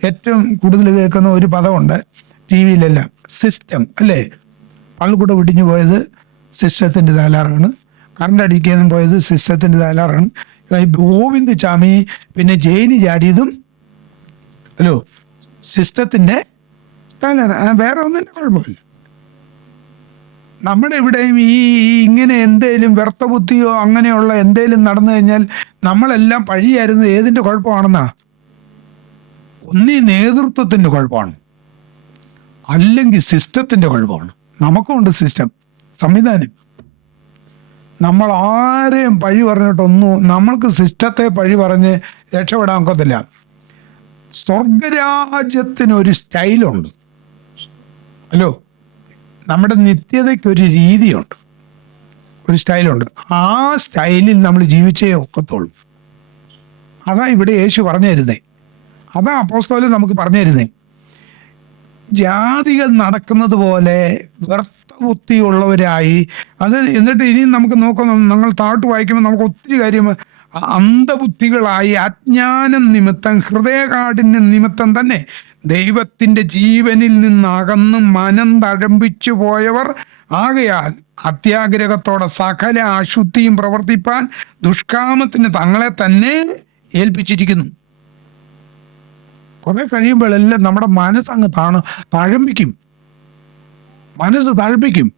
ഏറ്റവും കൂടുതൽ കേൾക്കുന്ന ഒരു പദമുണ്ട് ടി വിയിലെല്ലാം, സിസ്റ്റം. അല്ലേ? പള്ളിക്കൂടെ വിടിഞ്ഞു പോയത് സിസ്റ്റത്തിൻ്റെ തകരാറാണ്, കറണ്ട് അടിക്കാനും പോയത് സിസ്റ്റത്തിൻ്റെ തകരാറാണ്, ഗോവിന്ദ് ചാമി പിന്നെ ജയിന് ചാടിയതും സിസ്റ്റത്തിൻ്റെ തകരാറ്. വേറെ ഒന്നിൻ്റെ കുഴപ്പമില്ല. നമ്മുടെ ഇവിടെയും ഇങ്ങനെ എന്തേലും വ്യർത്ഥ ബുദ്ധിയോ അങ്ങനെയുള്ള എന്തേലും നടന്നു കഴിഞ്ഞാൽ നമ്മളെല്ലാം പഴിയായിരുന്നത് ഏതിൻ്റെ കുഴപ്പമാണെന്നാ? ഒന്നീ നേതൃത്വത്തിൻ്റെ കുഴപ്പമാണ്, അല്ലെങ്കിൽ സിസ്റ്റത്തിൻ്റെ കുഴപ്പമാണ്. നമുക്കുണ്ട് സിസ്റ്റം, സംവിധാനം. നമ്മൾ ആരെയും പഴി നമ്മൾക്ക് സിസ്റ്റത്തെ പഴി പറഞ്ഞ് രക്ഷപ്പെടാൻ ഒക്കത്തില്ല. സ്വർഗരാജ്യത്തിനൊരു സ്റ്റൈലുണ്ട്. നമ്മുടെ നിത്യതയ്ക്കൊരു രീതിയുണ്ട്, ഒരു സ്റ്റൈലുണ്ട്. ആ സ്റ്റൈലിൽ നമ്മൾ ജീവിച്ചേ ഒക്കത്തുള്ളൂ. അതാ ഇവിടെ യേശു പറഞ്ഞു തരുന്നേ, അതാ അപ്പോസ്തലൻ നമുക്ക് പറഞ്ഞു തരുന്നേ. ജാതികൾ നടക്കുന്നത് പോലെ വ്യർത്ഥബുദ്ധിയുള്ളവരായി എന്നിട്ട് ഇനിയും നമുക്ക് നോക്കണം. നമ്മൾ താഴ്ത്തു വായിക്കുമ്പോൾ നമുക്ക് ഒത്തിരി കാര്യം, അന്ധബുദ്ധികളായി അജ്ഞാനം നിമിത്തം ഹൃദയകാഠിന്യം നിമിത്തം തന്നെ ദൈവത്തിൻ്റെ ജീവനിൽ നിന്നകന്ന് മനം തഴമ്പിച്ചു പോയവർ ആകയാൽ അത്യാഗ്രഹത്തോടെ സകല അശുദ്ധിയും പ്രവർത്തിപ്പാൻ ദുഷ്കാമത്തിന് തങ്ങളെ തന്നെ ഏൽപ്പിച്ചിരിക്കുന്നു. കുറെ കഴിയുമ്പോഴെല്ലാം നമ്മുടെ മനസ്സങ്ങ് തഴമ്പിക്കും, മനസ്സ് തഴപ്പിക്കും.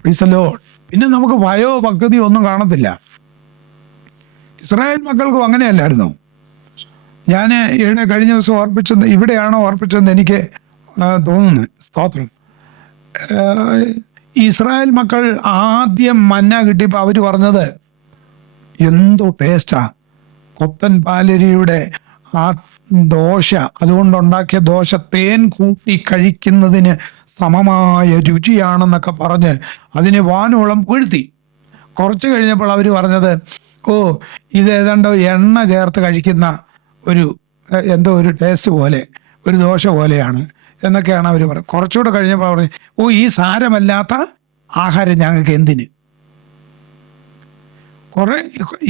Praise the Lord. പിന്നെ നമുക്ക് ഭയോ ഭക്തിയോ ഒന്നും കാണത്തില്ല. ഇസ്രായേൽ മക്കൾക്കും അങ്ങനെയല്ലായിരുന്നു. ഞാൻ കഴിഞ്ഞ ദിവസം ഇവിടെയാണോ ഓർപ്പിച്ചതെന്ന് എനിക്ക് തോന്നുന്നു. സ്തോത്രം. ഇസ്രായേൽ മക്കൾ ആദ്യം മന്ന കിട്ടിയപ്പോൾ അവർ പറഞ്ഞത്, എന്തോ ടേസ്റ്റാ, കൊത്തൻ പാലരിയുടെ ആ ദോശ, അതുകൊണ്ടുണ്ടാക്കിയ ദോശ തേൻ കൂട്ടി കഴിക്കുന്നതിന് സമമായ രുചിയാണെന്നൊക്കെ പറഞ്ഞ് അതിനെ വാനോളം പുകഴ്ത്തി. കുറച്ച് കഴിഞ്ഞപ്പോൾ അവർ പറഞ്ഞത്, ഓ ഇത് ഏതാണ്ടോ എണ്ണ ചേർത്ത് കഴിക്കുന്ന ഒരു എന്തോ ഒരു ടേസ്റ്റ് പോലെ, ഒരു ദോശ പോലെയാണ് എന്നൊക്കെയാണ് അവർ പറയുന്നത്. കുറച്ചുകൂടെ കഴിഞ്ഞപ്പോൾ പറഞ്ഞു, ഓ ഈ സാരമല്ലാത്ത ആഹാരം ഞങ്ങൾക്ക് എന്തിന്. കുറേ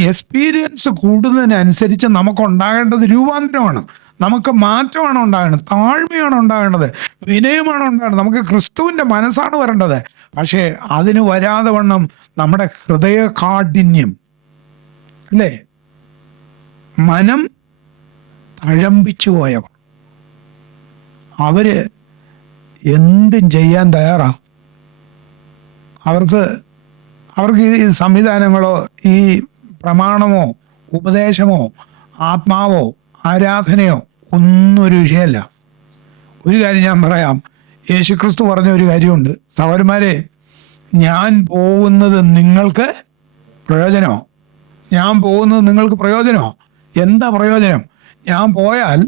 എക്സ്പീരിയൻസ് കൂടുന്നതിനനുസരിച്ച് നമുക്കുണ്ടാകേണ്ടത് രൂപാന്തരമാണ്, നമുക്ക് മാറ്റമാണ് ഉണ്ടാകേണ്ടത്, താഴ്മയാണ് ഉണ്ടാകേണ്ടത്, വിനയമാണ് ഉണ്ടാകേണ്ടത്. നമുക്ക് ക്രിസ്തുവിൻ്റെ മനസ്സാണ് വരേണ്ടത്. പക്ഷേ അതിന് വരാതെ വണ്ണം നമ്മുടെ ഹൃദയകാഠിന്യം, അല്ലേ, മനം തഴമ്പിച്ചു പോയവർ, അവര് എന്തും ചെയ്യാൻ തയ്യാറാണ്. അവർക്ക് ഈ സംവിധാനങ്ങളോ ഈ പ്രമാണമോ ഉപദേശമോ ആത്മാവോ ആരാധനയോ ഒന്നും ഒരു വിഷയമല്ല. ഒരു കാര്യം ഞാൻ പറയാം, യേശുക്രിസ്തു പറഞ്ഞ ഒരു കാര്യമുണ്ട്, സഹോദരന്മാരെ, ഞാൻ പോകുന്നത് നിങ്ങൾക്ക് പ്രയോജനമോ? ഞാൻ പോകുന്നത് നിങ്ങൾക്ക് പ്രയോജനമോ? എന്താ പ്രയോജനം? ഞാൻ പോയാൽ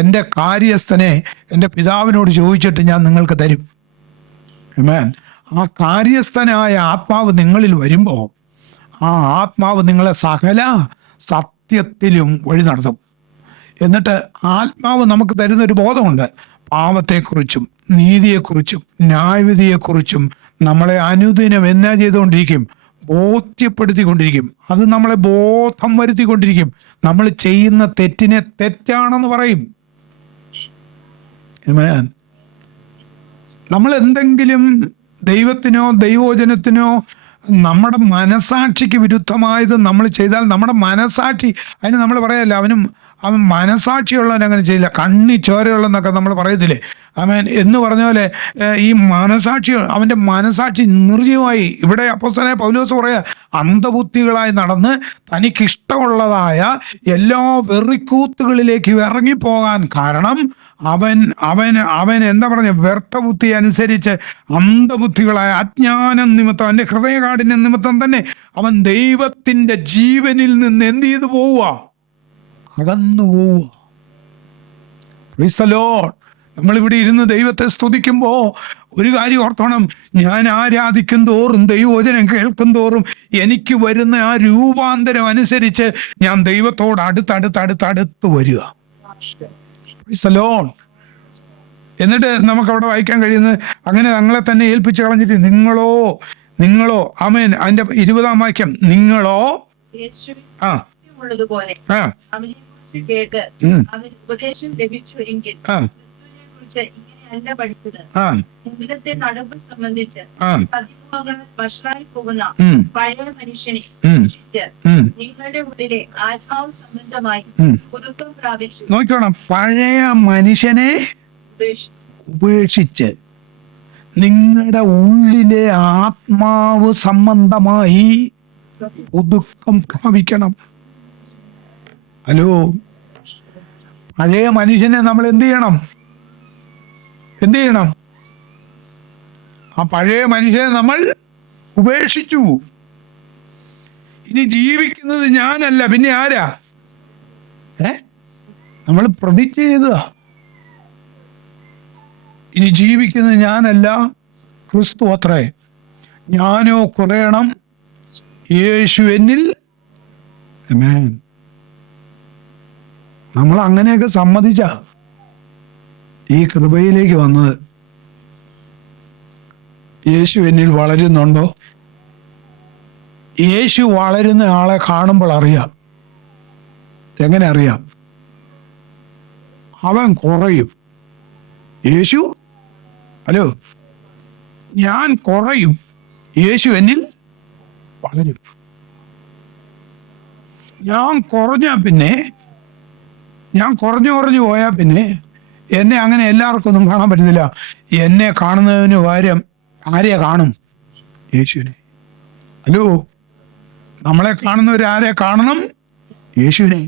എൻ്റെ കാര്യസ്ഥനെ എൻ്റെ പിതാവിനോട് ചോദിച്ചിട്ട് ഞാൻ നിങ്ങൾക്ക് തരും. ആമേൻ. ആ കാര്യസ്ഥനായ ആത്മാവ് നിങ്ങളിൽ വരുമ്പോൾ ആ ആത്മാവ് നിങ്ങളെ സകല സത്യത്തിലും വഴി നടത്തും. എന്നിട്ട് ആത്മാവ് നമുക്ക് തരുന്നൊരു ബോധമുണ്ട്, പാപത്തെക്കുറിച്ചും നീതിയെക്കുറിച്ചും ന്യായവിധിയെക്കുറിച്ചും നമ്മളെ അനുദിനം എന്നാ ചെയ്തുകൊണ്ടിരിക്കും? ബോധ്യപ്പെടുത്തിക്കൊണ്ടിരിക്കും. അത് നമ്മളെ ബോധം വരുത്തിക്കൊണ്ടിരിക്കും. നമ്മൾ ചെയ്യുന്ന തെറ്റിനെ തെറ്റാണെന്ന് പറയും. ആമേൻ. നമ്മൾ എന്തെങ്കിലും ദൈവത്തിനോ ദൈവവചനത്തിനോ നമ്മുടെ മനസാക്ഷിക്ക് വിരുദ്ധമായത് നമ്മൾ ചെയ്താൽ നമ്മുടെ മനസാക്ഷി, അതിന് നമ്മൾ പറയല്ല അവൻ മനസാക്ഷിയുള്ളവൻ അങ്ങനെ ചെയ്യില്ല, കണ്ണി ചോരയുള്ളതെന്നൊക്കെ നമ്മൾ പറയത്തില്ലേ, ആമേൻ, എന്ന് പറഞ്ഞ പോലെ ഈ മനസാക്ഷി, അവൻ്റെ മനസാക്ഷി നിർജ്ജീവമായി. ഇവിടെ അപ്പോസ്തലനായ പൗലോസ് പറയാ, അന്ധബുദ്ധികളായി നടന്ന് തനിക്കിഷ്ടമുള്ളതായ എല്ലാ വെറിക്കൂത്തുകളിലേക്ക് ഇറങ്ങിപ്പോകാൻ കാരണം അവൻ എന്താ പറഞ്ഞ, വ്യർത്ഥ ബുദ്ധി അനുസരിച്ച് അന്ധബുദ്ധികളായ അജ്ഞാനം നിമിത്തം, അവൻ്റെ ഹൃദയകാഠിന്യം നിമിത്തം തന്നെ അവൻ ദൈവത്തിൻ്റെ ജീവനിൽ നിന്ന് എന്ത് ചെയ്തു പോവുക? അകന്നു പോവുക. Praise the Lord. നമ്മളിവിടെ ഇരുന്ന് ദൈവത്തെ സ്തുതിക്കുമ്പോൾ ഒരു കാര്യം ഓർത്തോണം, ഞാൻ ആരാധിക്കും തോറും ദൈവവചനം കേൾക്കും തോറും എനിക്ക് വരുന്ന ആ രൂപാന്തരം അനുസരിച്ച് ഞാൻ ദൈവത്തോട് അടുത്തടുത്ത് വരിക. Praise the Lord. എന്നിട്ട് നമുക്കവിടെ വായിക്കാൻ കഴിയുന്നത്, അങ്ങനെ തങ്ങളെ തന്നെ ഏൽപ്പിച്ച് കളഞ്ഞിട്ട് നിങ്ങളോ ആമേൻ. അതിന്റെ 20-ാം വാക്യം, നിങ്ങളോ ഉപദേശം ലഭിച്ചു എങ്കിൽ സംബന്ധിച്ച് വഷളായി പോകുന്ന പഴയ മനുഷ്യനെ നിങ്ങളുടെ ഉള്ളിലെ ആത്മാവ് സംബന്ധമായി പുതുക്കം പ്രാപിച്ചു. നോക്കണം, പഴയ മനുഷ്യനെ ഉപേക്ഷിച്ച് നിങ്ങളുടെ ഉള്ളിലെ ആത്മാവ് സംബന്ധമായി പുതുക്കം പ്രാപിക്കണം. ഹലോ, പഴയ മനുഷ്യനെ നമ്മൾ എന്ത് ചെയ്യണം? ആ പഴയ മനുഷ്യനെ നമ്മൾ ഉപേക്ഷിച്ചു. ഇനി ജീവിക്കുന്നത് ഞാനല്ല, പിന്നെ ആരാ? നമ്മൾ പ്രതിജ്ഞ ചെയ്തതാ, ഇനി ജീവിക്കുന്നത് ഞാനല്ല, ക്രിസ്തു അത്രേ. ഞാനോ കുറയണം, യേശു എന്നിൽ. ആമേൻ. നമ്മൾ അങ്ങനെയൊക്കെ സമ്മതിച്ച ഈ കൃപയിലേക്ക് വന്നത്. യേശു എന്നിൽ വളരുന്നുണ്ടോ? യേശു വളരുന്ന ആളെ കാണുമ്പോൾ അറിയാം. എങ്ങനെ അറിയാം? അവൻ കുറയും. യേശു, ഹലോ, ഞാൻ കുറയും, യേശു എന്നിൽ വളരും. ഞാൻ കുറഞ്ഞു പോയാൽ പിന്നെ എന്നെ അങ്ങനെ എല്ലാവർക്കും ഒന്നും കാണാൻ പറ്റുന്നില്ല. എന്നെ കാണുന്നതിന് പകരം ആരെയാ കാണും? യേശുവിനെ. ഹലോ, നമ്മളെ കാണുന്നവർ ആരെ കാണണം? യേശുവിനെ.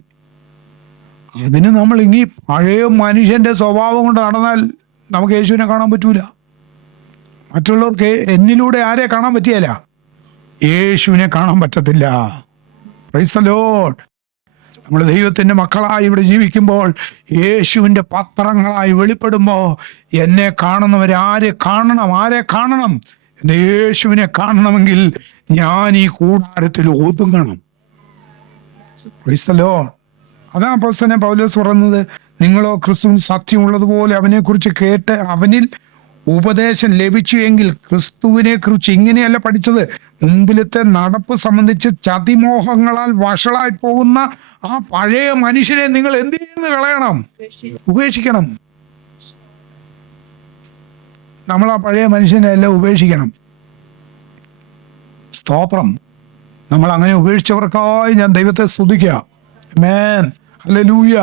അതിന് നമ്മൾ ഇനി പഴയ മനുഷ്യന്റെ സ്വഭാവം കൊണ്ട് നടന്നാൽ നമുക്ക് യേശുവിനെ കാണാൻ പറ്റൂല. മറ്റുള്ളവർക്ക് എന്നിലൂടെ ആരെ കാണാൻ പറ്റിയല്ല? യേശുവിനെ കാണാൻ പറ്റത്തില്ല. Praise the Lord. നമ്മൾ ദൈവത്തിൻ്റെ മക്കളായി ഇവിടെ ജീവിക്കുമ്പോൾ യേശുവിൻ്റെ പത്രങ്ങളായി വെളിപ്പെടുമ്പോൾ എന്നെ കാണുന്നവർ ആരെ കാണണം എൻ്റെ യേശുവിനെ കാണണമെങ്കിൽ ഞാൻ ഈ കൂടാരത്തിൽ ഒതുങ്ങണം. Praise the Lord. അതാ അപ്പോസ്തലൻ പൗലോസ് പറയുന്നത്, നിങ്ങളോ ക്രിസ്തു സത്യമുള്ളതുപോലെ അവനെക്കുറിച്ച് കേട്ട് അവനിൽ ഉപദേശം ലഭിച്ചു എങ്കിൽ. ക്രിസ്തുവിനെ കുറിച്ച് ഇങ്ങനെയല്ല പഠിച്ചത്. മുമ്പിലത്തെ നടപ്പ് സംബന്ധിച്ച് ചതിമോഹങ്ങളാൽ വഷളായി പോകുന്ന ആ പഴയ മനുഷ്യനെ നിങ്ങൾ എന്ത് ചെയ്യുന്നു? കളയണം, ഉപേക്ഷിക്കണം. നമ്മൾ ആ പഴയ മനുഷ്യനെ എല്ലാം ഉപേക്ഷിക്കണം. സ്തോത്രം. നമ്മൾ അങ്ങനെ ഉപേക്ഷിച്ചവർക്കായി ഞാൻ ദൈവത്തെ സ്തുതിക്കുക. ആമേൻ, ഹല്ലേലൂയ.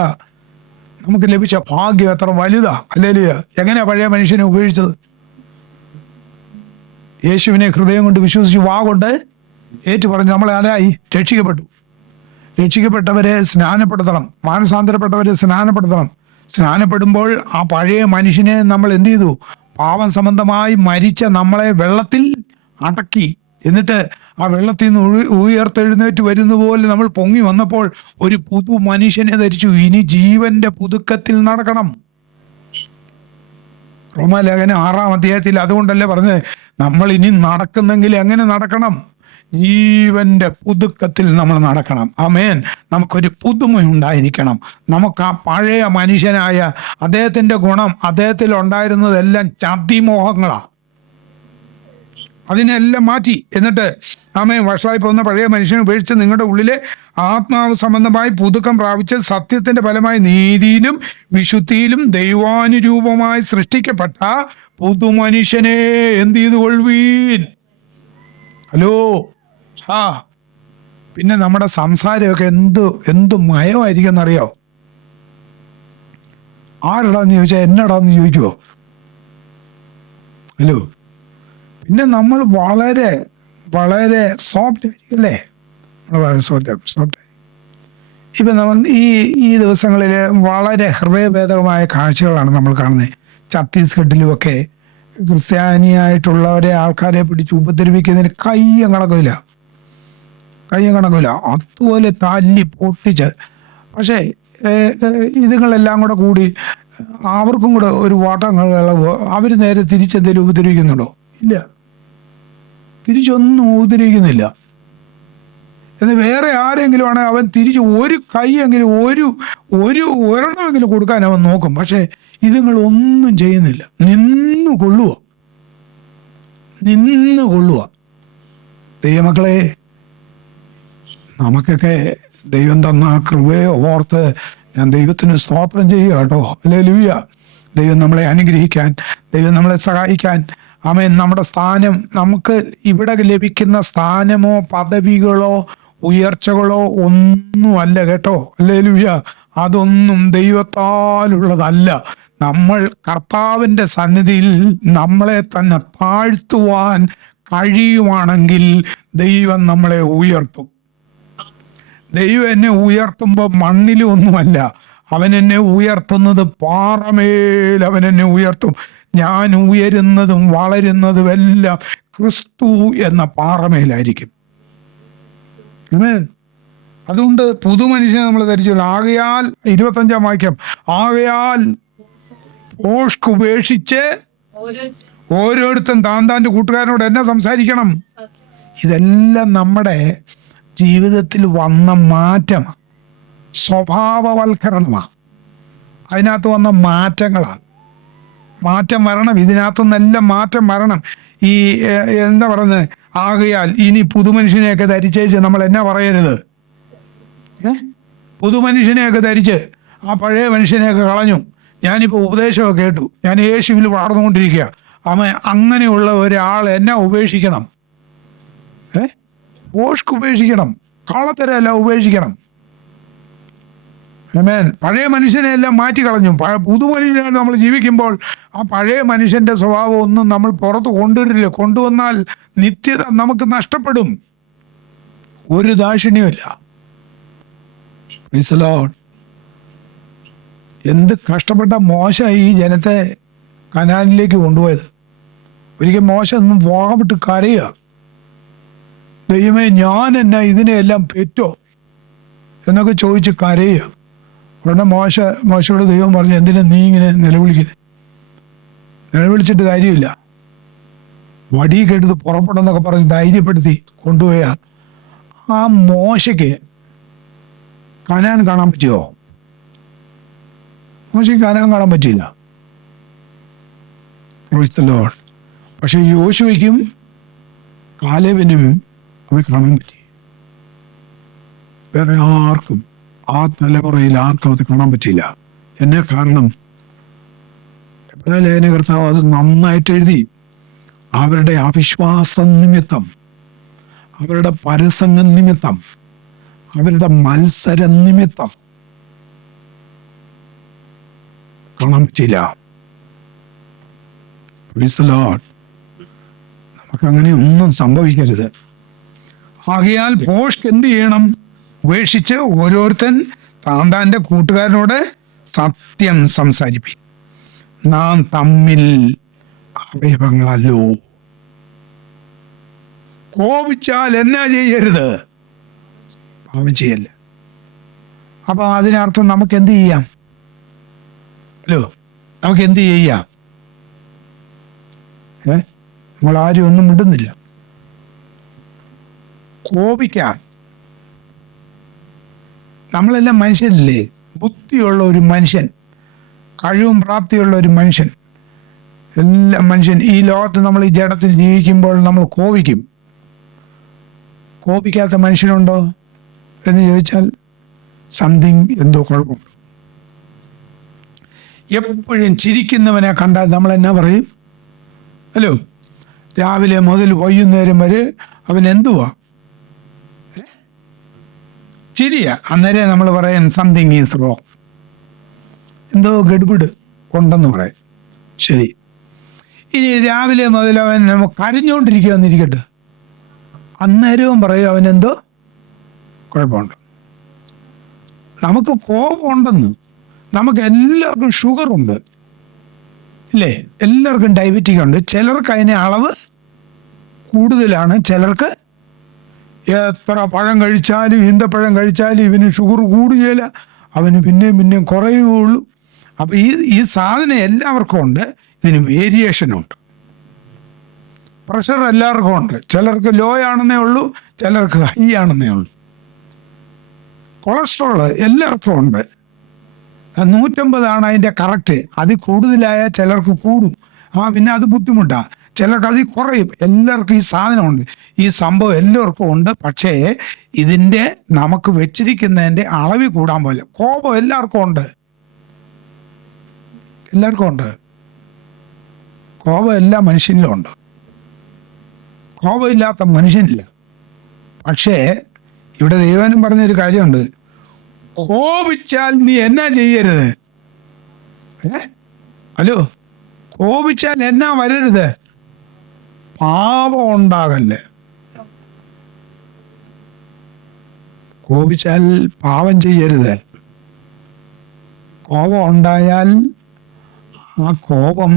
നമുക്ക് ലഭിച്ച ഭാഗ്യം എത്ര വലുതാ. ഹല്ലേലൂയ. എങ്ങനെയാ പഴയ മനുഷ്യനെ ഉപേക്ഷിച്ചത്? യേശുവിനെ ഹൃദയം കൊണ്ട് വിശ്വസിച്ച് വാ കൊണ്ട് ഏറ്റു പറഞ്ഞു നമ്മൾ ആരായി? രക്ഷിക്കപ്പെട്ടു. രക്ഷിക്കപ്പെട്ടവരെ സ്നാനപ്പെടുത്തണം, മാനസാന്തരപ്പെട്ടവരെ സ്നാനപ്പെടുത്തണം. സ്നാനപ്പെടുമ്പോൾ ആ പഴയ മനുഷ്യനെ നമ്മൾ എന്ത് ചെയ്തു? പാപം സംബന്ധമായി മരിച്ച നമ്മളെ വെള്ളത്തിൽ അടക്കി. എന്നിട്ട് ആ വെള്ളത്തിൽ നിന്ന് ഉയർത്തെഴുന്നേറ്റ് വരുന്ന പോലെ നമ്മൾ പൊങ്ങി വന്നപ്പോൾ ഒരു പുതു മനുഷ്യനെ ധരിച്ചു. ഇനി ജീവന്റെ പുതുക്കത്തിൽ നടക്കണം. റോമാലേഖനം 6-ാം അധ്യായത്തിൽ അതുകൊണ്ടല്ലേ പറഞ്ഞത്, നമ്മൾ ഇനി നടക്കുന്നെങ്കിൽ എങ്ങനെ നടക്കണം? ജീവന്റെ പുതുക്കത്തിൽ നമ്മൾ നടക്കണം. ആമേൻ. നമുക്കൊരു പുതുമയുണ്ടായിരിക്കണം. നമുക്ക് ആ പഴയ മനുഷ്യനായ അദ്ദേഹത്തിന്റെ ഗുണം, അദ്ദേഹത്തിൽ ഉണ്ടായിരുന്നതെല്ലാം ചതിമോഹങ്ങളാ. അതിനെല്ലാം മാറ്റി. എന്നിട്ട് ആമേൻ, വഷളായി പോകുന്ന പഴയ മനുഷ്യനെ ഉപേക്ഷിച്ച് നിങ്ങളുടെ ഉള്ളിലെ ആത്മാവ് സംബന്ധമായി പുതുക്കം പ്രാപിച്ച് സത്യത്തിന്റെ ഫലമായി നീതിയിലും വിശുദ്ധിയിലും ദൈവാനുരൂപമായി സൃഷ്ടിക്കപ്പെട്ട പുതുമനുഷ്യനെ എന്ത് ചെയ്തു കൊള്ളുവീൻ. ഹലോ. പിന്നെ നമ്മുടെ സംസാരമൊക്കെ എന്ത് മയമായിരിക്കും എന്നറിയോ? ആരെടാന്ന് ചോദിച്ചാൽ എന്നടാന്ന് ചോദിക്കുവോ? ഹലോ. പിന്നെ നമ്മൾ വളരെ വളരെ സോഫ്റ്റ് ആയിരിക്കും അല്ലേ? വളരെ സോഫ്റ്റ്. ഇപ്പം നമ്മൾ ഈ ദിവസങ്ങളിൽ വളരെ ഹൃദയഭേദകമായ കാഴ്ചകളാണ് നമ്മൾ കാണുന്നത്. ഛത്തീസ്ഗഡിലുമൊക്കെ ക്രിസ്ത്യാനിയായിട്ടുള്ളവരെ ആൾക്കാരെ പിടിച്ച് ഉപദ്രവിക്കുന്നതിന് കയ്യും കണക്കില്ല. അതുപോലെ തല്ലി പൊട്ടിച്ച്. പക്ഷേ ഇതുങ്ങളെല്ലാം കൂടി അവർക്കും കൂടെ ഒരു വാട്ടം അവർ നേരെ തിരിച്ചെന്തെങ്കിലും ഉപദ്രവിക്കുന്നുണ്ടോ? ഇല്ല, തിരിച്ചൊന്നും ഉപദ്രവിക്കുന്നില്ല. എന്നാൽ വേറെ ആരെങ്കിലും ആണെങ്കിൽ അവൻ തിരിച്ച് ഒരു കൈയെങ്കിലും ഒരെണ്ണമെങ്കിലും കൊടുക്കാൻ അവൻ നോക്കും. പക്ഷേ ഇതുങ്ങളൊന്നും ചെയ്യുന്നില്ല. നിന്നു കൊള്ളുക. ദൈവമക്കളെ, നമുക്കൊക്കെ ദൈവം തന്ന ആ കൃപയെ ഓർത്ത് ഞാൻ ദൈവത്തിന് സ്തോത്രം ചെയ്യുക കേട്ടോ. ഹല്ലേലൂയ. ദൈവം നമ്മളെ അനുഗ്രഹിക്കാൻ, ദൈവം നമ്മളെ സഹായിക്കാൻ. ആമേൻ. നമ്മുടെ സ്ഥാനം, നമുക്ക് ഇവിടെ ലഭിക്കുന്ന സ്ഥാനമോ പദവികളോ ഉയർച്ചകളോ ഒന്നുമല്ല കേട്ടോ. ഹല്ലേലൂയ. അതൊന്നും ദൈവത്താലുള്ളതല്ല. നമ്മൾ കർത്താവിൻ്റെ സന്നിധിയിൽ നമ്മളെ തന്നെ താഴ്ത്തുവാൻ കഴിയുവാണെങ്കിൽ ദൈവം നമ്മളെ ഉയർത്തും. ദൈവം എന്നെ ഉയർത്തുമ്പോൾ മണ്ണിലൊന്നുമല്ല, അവൻ എന്നെ ഉയർത്തുന്നത് പാറമേൽ അവൻ എന്നെ ഉയർത്തും. ഞാൻ ഉയരുന്നതും വളരുന്നതും എല്ലാം ക്രിസ്തു എന്ന പാറമേലായിരിക്കും. അതുകൊണ്ട് പുതുമനുഷ്യനെ നമ്മൾ ധരിച്ചല്ലോ. ആകയാൽ 25-ാം വാക്യം, ആകയാൽ ഉപേക്ഷിച്ച് ഓരോരുത്തൻ താൻ്റെ കൂട്ടുകാരനോട് എന്നെ സംസാരിക്കണം. ഇതെല്ലാം നമ്മുടെ ജീവിതത്തിൽ വന്ന മാറ്റമാണ്, സ്വഭാവവൽക്കരണമാണ്. അതിനകത്ത് വന്ന മാറ്റങ്ങളാണ്. മാറ്റം വരണം. ഇതിനകത്തുനിന്നെല്ലാം മാറ്റം വരണം. ഈ എന്താ പറയുന്നത്? ആകയാൽ ഇനി പുതുമനുഷ്യനെയൊക്കെ ധരിച്ചേച്ച് നമ്മൾ എന്നാ പറയരുത്? പുതുമനുഷ്യനെയൊക്കെ ധരിച്ച് ആ പഴയ മനുഷ്യനെയൊക്കെ കളഞ്ഞു. ഞാനിപ്പോൾ ഉപദേശമൊക്കെ കേട്ടു, ഞാൻ യേശുവിൽ വളർന്നുകൊണ്ടിരിക്കുക. അങ്ങനെയുള്ള ഒരാൾ എന്നാ ഉപേക്ഷിക്കണം? ഉപേക്ഷിക്കണം. കാളത്തരല്ല, ഉപേക്ഷിക്കണം. ആമേൻ. പഴയ മനുഷ്യനെ എല്ലാം മാറ്റിക്കളഞ്ഞു. പുതുമനുഷ്യനായിട്ട് നമ്മൾ ജീവിക്കുമ്പോൾ ആ പഴയ മനുഷ്യൻ്റെ സ്വഭാവം ഒന്നും നമ്മൾ പുറത്ത് കൊണ്ടുവരില്ല. കൊണ്ടുവന്നാൽ നിത്യത നമുക്ക് നഷ്ടപ്പെടും. ഒരു ദാക്ഷിണ്യമില്ല. Praise the Lord. എന്ത് കഷ്ടപ്പെട്ട മോശ ഈ ജനത്തെ കനാനിലേക്ക് കൊണ്ടുപോയത്. ഒരിക്കൽ മോശ ഒന്നും വാവിട്ട് കരയുക, ദൈവമേ ഞാൻ എന്നാ ഇതിനെയെല്ലാം പെറ്റോ എന്നൊക്കെ ചോദിച്ച് കരയുക. ഉടനെ മോശയോട് ദൈവം പറഞ്ഞു, എന്തിനാ നീ ഇങ്ങനെ നിലവിളിക്കുന്നത്? നിലവിളിച്ചിട്ട് കാര്യമില്ല. വടിയൊക്കെ എടുത്ത് പുറപ്പെടുന്നൊക്കെ പറഞ്ഞ് ധൈര്യപ്പെടുത്തി കൊണ്ടുപോയ ആ മോശയ്ക്ക് കനാൻ കാണാൻ പറ്റുമോ? മോശയ്ക്ക് കനാൻ കാണാൻ പറ്റിയില്ല. Praise the Lord. പക്ഷെ യോശുവയ്ക്കും കാലേബിനും അവ കാണാൻ പറ്റി. വേറെ ആർക്കും ആ തലമുറയിൽ ആർക്കും അത് കാണാൻ പറ്റിയില്ല. എന്നാ കാരണം? ലേഖനകർത്താവ് അത് നന്നായിട്ട് എഴുതി. അവരുടെ അവിശ്വാസം നിമിത്തം, അവരുടെ പരസംഗം നിമിത്തം, അവരുടെ മത്സര നിമിത്തം കാണാൻ പറ്റിയില്ല. Praise the Lord. നമുക്കങ്ങനെ ഒന്നും സംഭവിക്കരുത്. ആകയാൽ ഭോഷ്ക് എന്ത് ചെയ്യണം? ഉപേക്ഷിച്ച് ഓരോരുത്തൻ താന്താന്റെ കൂട്ടുകാരനോട് സത്യം സംസാരിപ്പി. നാം തമ്മിൽ അവയവങ്ങളല്ലോ. കോപിച്ചാൽ എന്നാ ചെയ്യരുത്? പാപം ചെയ്യല്ല. അപ്പൊ അതിനർത്ഥം നമുക്ക് എന്ത് ചെയ്യാം? ഹലോ, നമുക്ക് എന്ത് ചെയ്യാം? നമ്മളാരും ഒന്നും മിണ്ടുന്നില്ല. കോപിക്കാം. നമ്മളെല്ലാം മനുഷ്യനല്ലേ? ബുദ്ധിയുള്ള ഒരു മനുഷ്യൻ, കഴിവും പ്രാപ്തിയുള്ള ഒരു മനുഷ്യൻ, എല്ലാ മനുഷ്യൻ ഈ ലോകത്ത് നമ്മൾ ഈ ജഡത്തിൽ ജീവിക്കുമ്പോൾ നമ്മൾ കോപിക്കും. കോപിക്കാത്ത മനുഷ്യനുണ്ടോ എന്ന് ചോദിച്ചാൽ സംതിങ് എന്തോ കുഴപ്പമുണ്ട്. എപ്പോഴും ചിരിക്കുന്നവനെ കണ്ടാൽ നമ്മൾ എന്നാ പറയും? ഹലോ, രാവിലെ മുതൽ വൈകുന്നേരം വരെ അവൻ എന്തുവാ? ചിരിയാ. അന്നേരം നമ്മൾ പറയാൻ സംതിങ് ഈസ് റോങ്, എന്തോ ഗഡ്ബിഡ് ഉണ്ടെന്ന് പറയാം. ശരി, ഇനി രാവിലെ മുതൽ അവൻ കരഞ്ഞുകൊണ്ടിരിക്കുകയെന്നിരിക്കട്ടെ, അന്നേരവും പറയും അവനെന്തോ കുഴപ്പമുണ്ട്. നമുക്ക് കോപമുണ്ടെന്ന്. നമുക്ക് എല്ലാവർക്കും ഷുഗറുണ്ട്, ഇല്ലേ? എല്ലാവർക്കും ഡയബറ്റിക് ഉണ്ട്. ചിലർക്ക് അതിന് അളവ് കൂടുതലാണ്, ചിലർക്ക് എത്ര പഴം കഴിച്ചാലും ഈന്തപ്പഴം കഴിച്ചാലും ഇവന് ഷുഗർ കൂടുകയില്ല, അവന് പിന്നെയും കുറയുകയുള്ളൂ. അപ്പം ഈ സാധനം എല്ലാവർക്കും ഉണ്ട്. ഇതിന് വേരിയേഷനുണ്ട്. പ്രഷർ എല്ലാവർക്കും ഉണ്ട്. ചിലർക്ക് ലോ ആണെന്നേ ഉള്ളൂ, ചിലർക്ക് ഹൈ ആണെന്നേ ഉള്ളൂ. കൊളസ്ട്രോള് എല്ലാവർക്കും ഉണ്ട്. 150 അതിൻ്റെ കറക്റ്റ്. അതിൽ കൂടുതലായാൽ ചിലർക്ക് കൂടും, പിന്നെ അത് ബുദ്ധിമുട്ടാണ്. ചിലർക്ക് അതിൽ കുറയും. എല്ലാവർക്കും ഈ സാധനമുണ്ട്, ഈ സംഭവം എല്ലാവർക്കും ഉണ്ട്. പക്ഷേ ഇതിൻ്റെ നമുക്ക് വെച്ചിരിക്കുന്നതിൻ്റെ അളവിൽ കൂടാൻ പോലെ. കോപം എല്ലാവർക്കും ഉണ്ട്, എല്ലാവർക്കും ഉണ്ട്. കോപം എല്ലാ മനുഷ്യനിലും ഉണ്ട്. കോപമില്ലാത്ത മനുഷ്യനില്ല. പക്ഷേ ഇവിടെ ദൈവനും പറഞ്ഞൊരു കാര്യമുണ്ട്, കോപിച്ചാൽ നീ എന്നാ ചെയ്യരുത്? ഹലോ, കോപിച്ചാൽ എന്നാ വരരുത്? പാപം ഉണ്ടാകല്ലേ. കോപിച്ചാൽ പാപം ചെയ്യരുത്. കോപം ഉണ്ടായാൽ ആ കോപം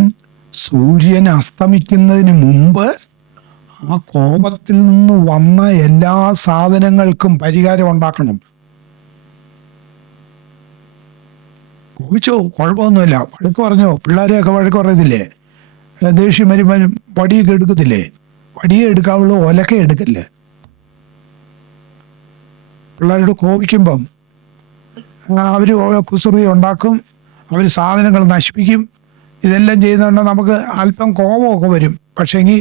സൂര്യൻ അസ്തമിക്കുന്നതിന് മുമ്പ് ആ കോപത്തിൽ നിന്ന് വന്ന എല്ലാ സാധനങ്ങൾക്കും പരിഹാരം ഉണ്ടാക്കണം. കോപിച്ചോ, കുഴപ്പമൊന്നുമില്ല. വഴക്ക് പറഞ്ഞോ, പിള്ളേരെയൊക്കെ വഴക്ക് പറയത്തില്ലേ? ദേഷ്യം വരുമ്പോഴും വടിയൊക്കെ എടുക്കത്തില്ലേ? വടിയെ എടുക്കാവുള്ളൂ, ഒലക്കെ എടുക്കില്ലേ? പിള്ളേരോട് കോപിക്കുമ്പം അവർ കുസൃതി ഉണ്ടാക്കും, അവർ സാധനങ്ങൾ നശിപ്പിക്കും. ഇതെല്ലാം ചെയ്യുന്നതുകൊണ്ട് നമുക്ക് അല്പം കോപമൊക്കെ വരും. പക്ഷേങ്കിൽ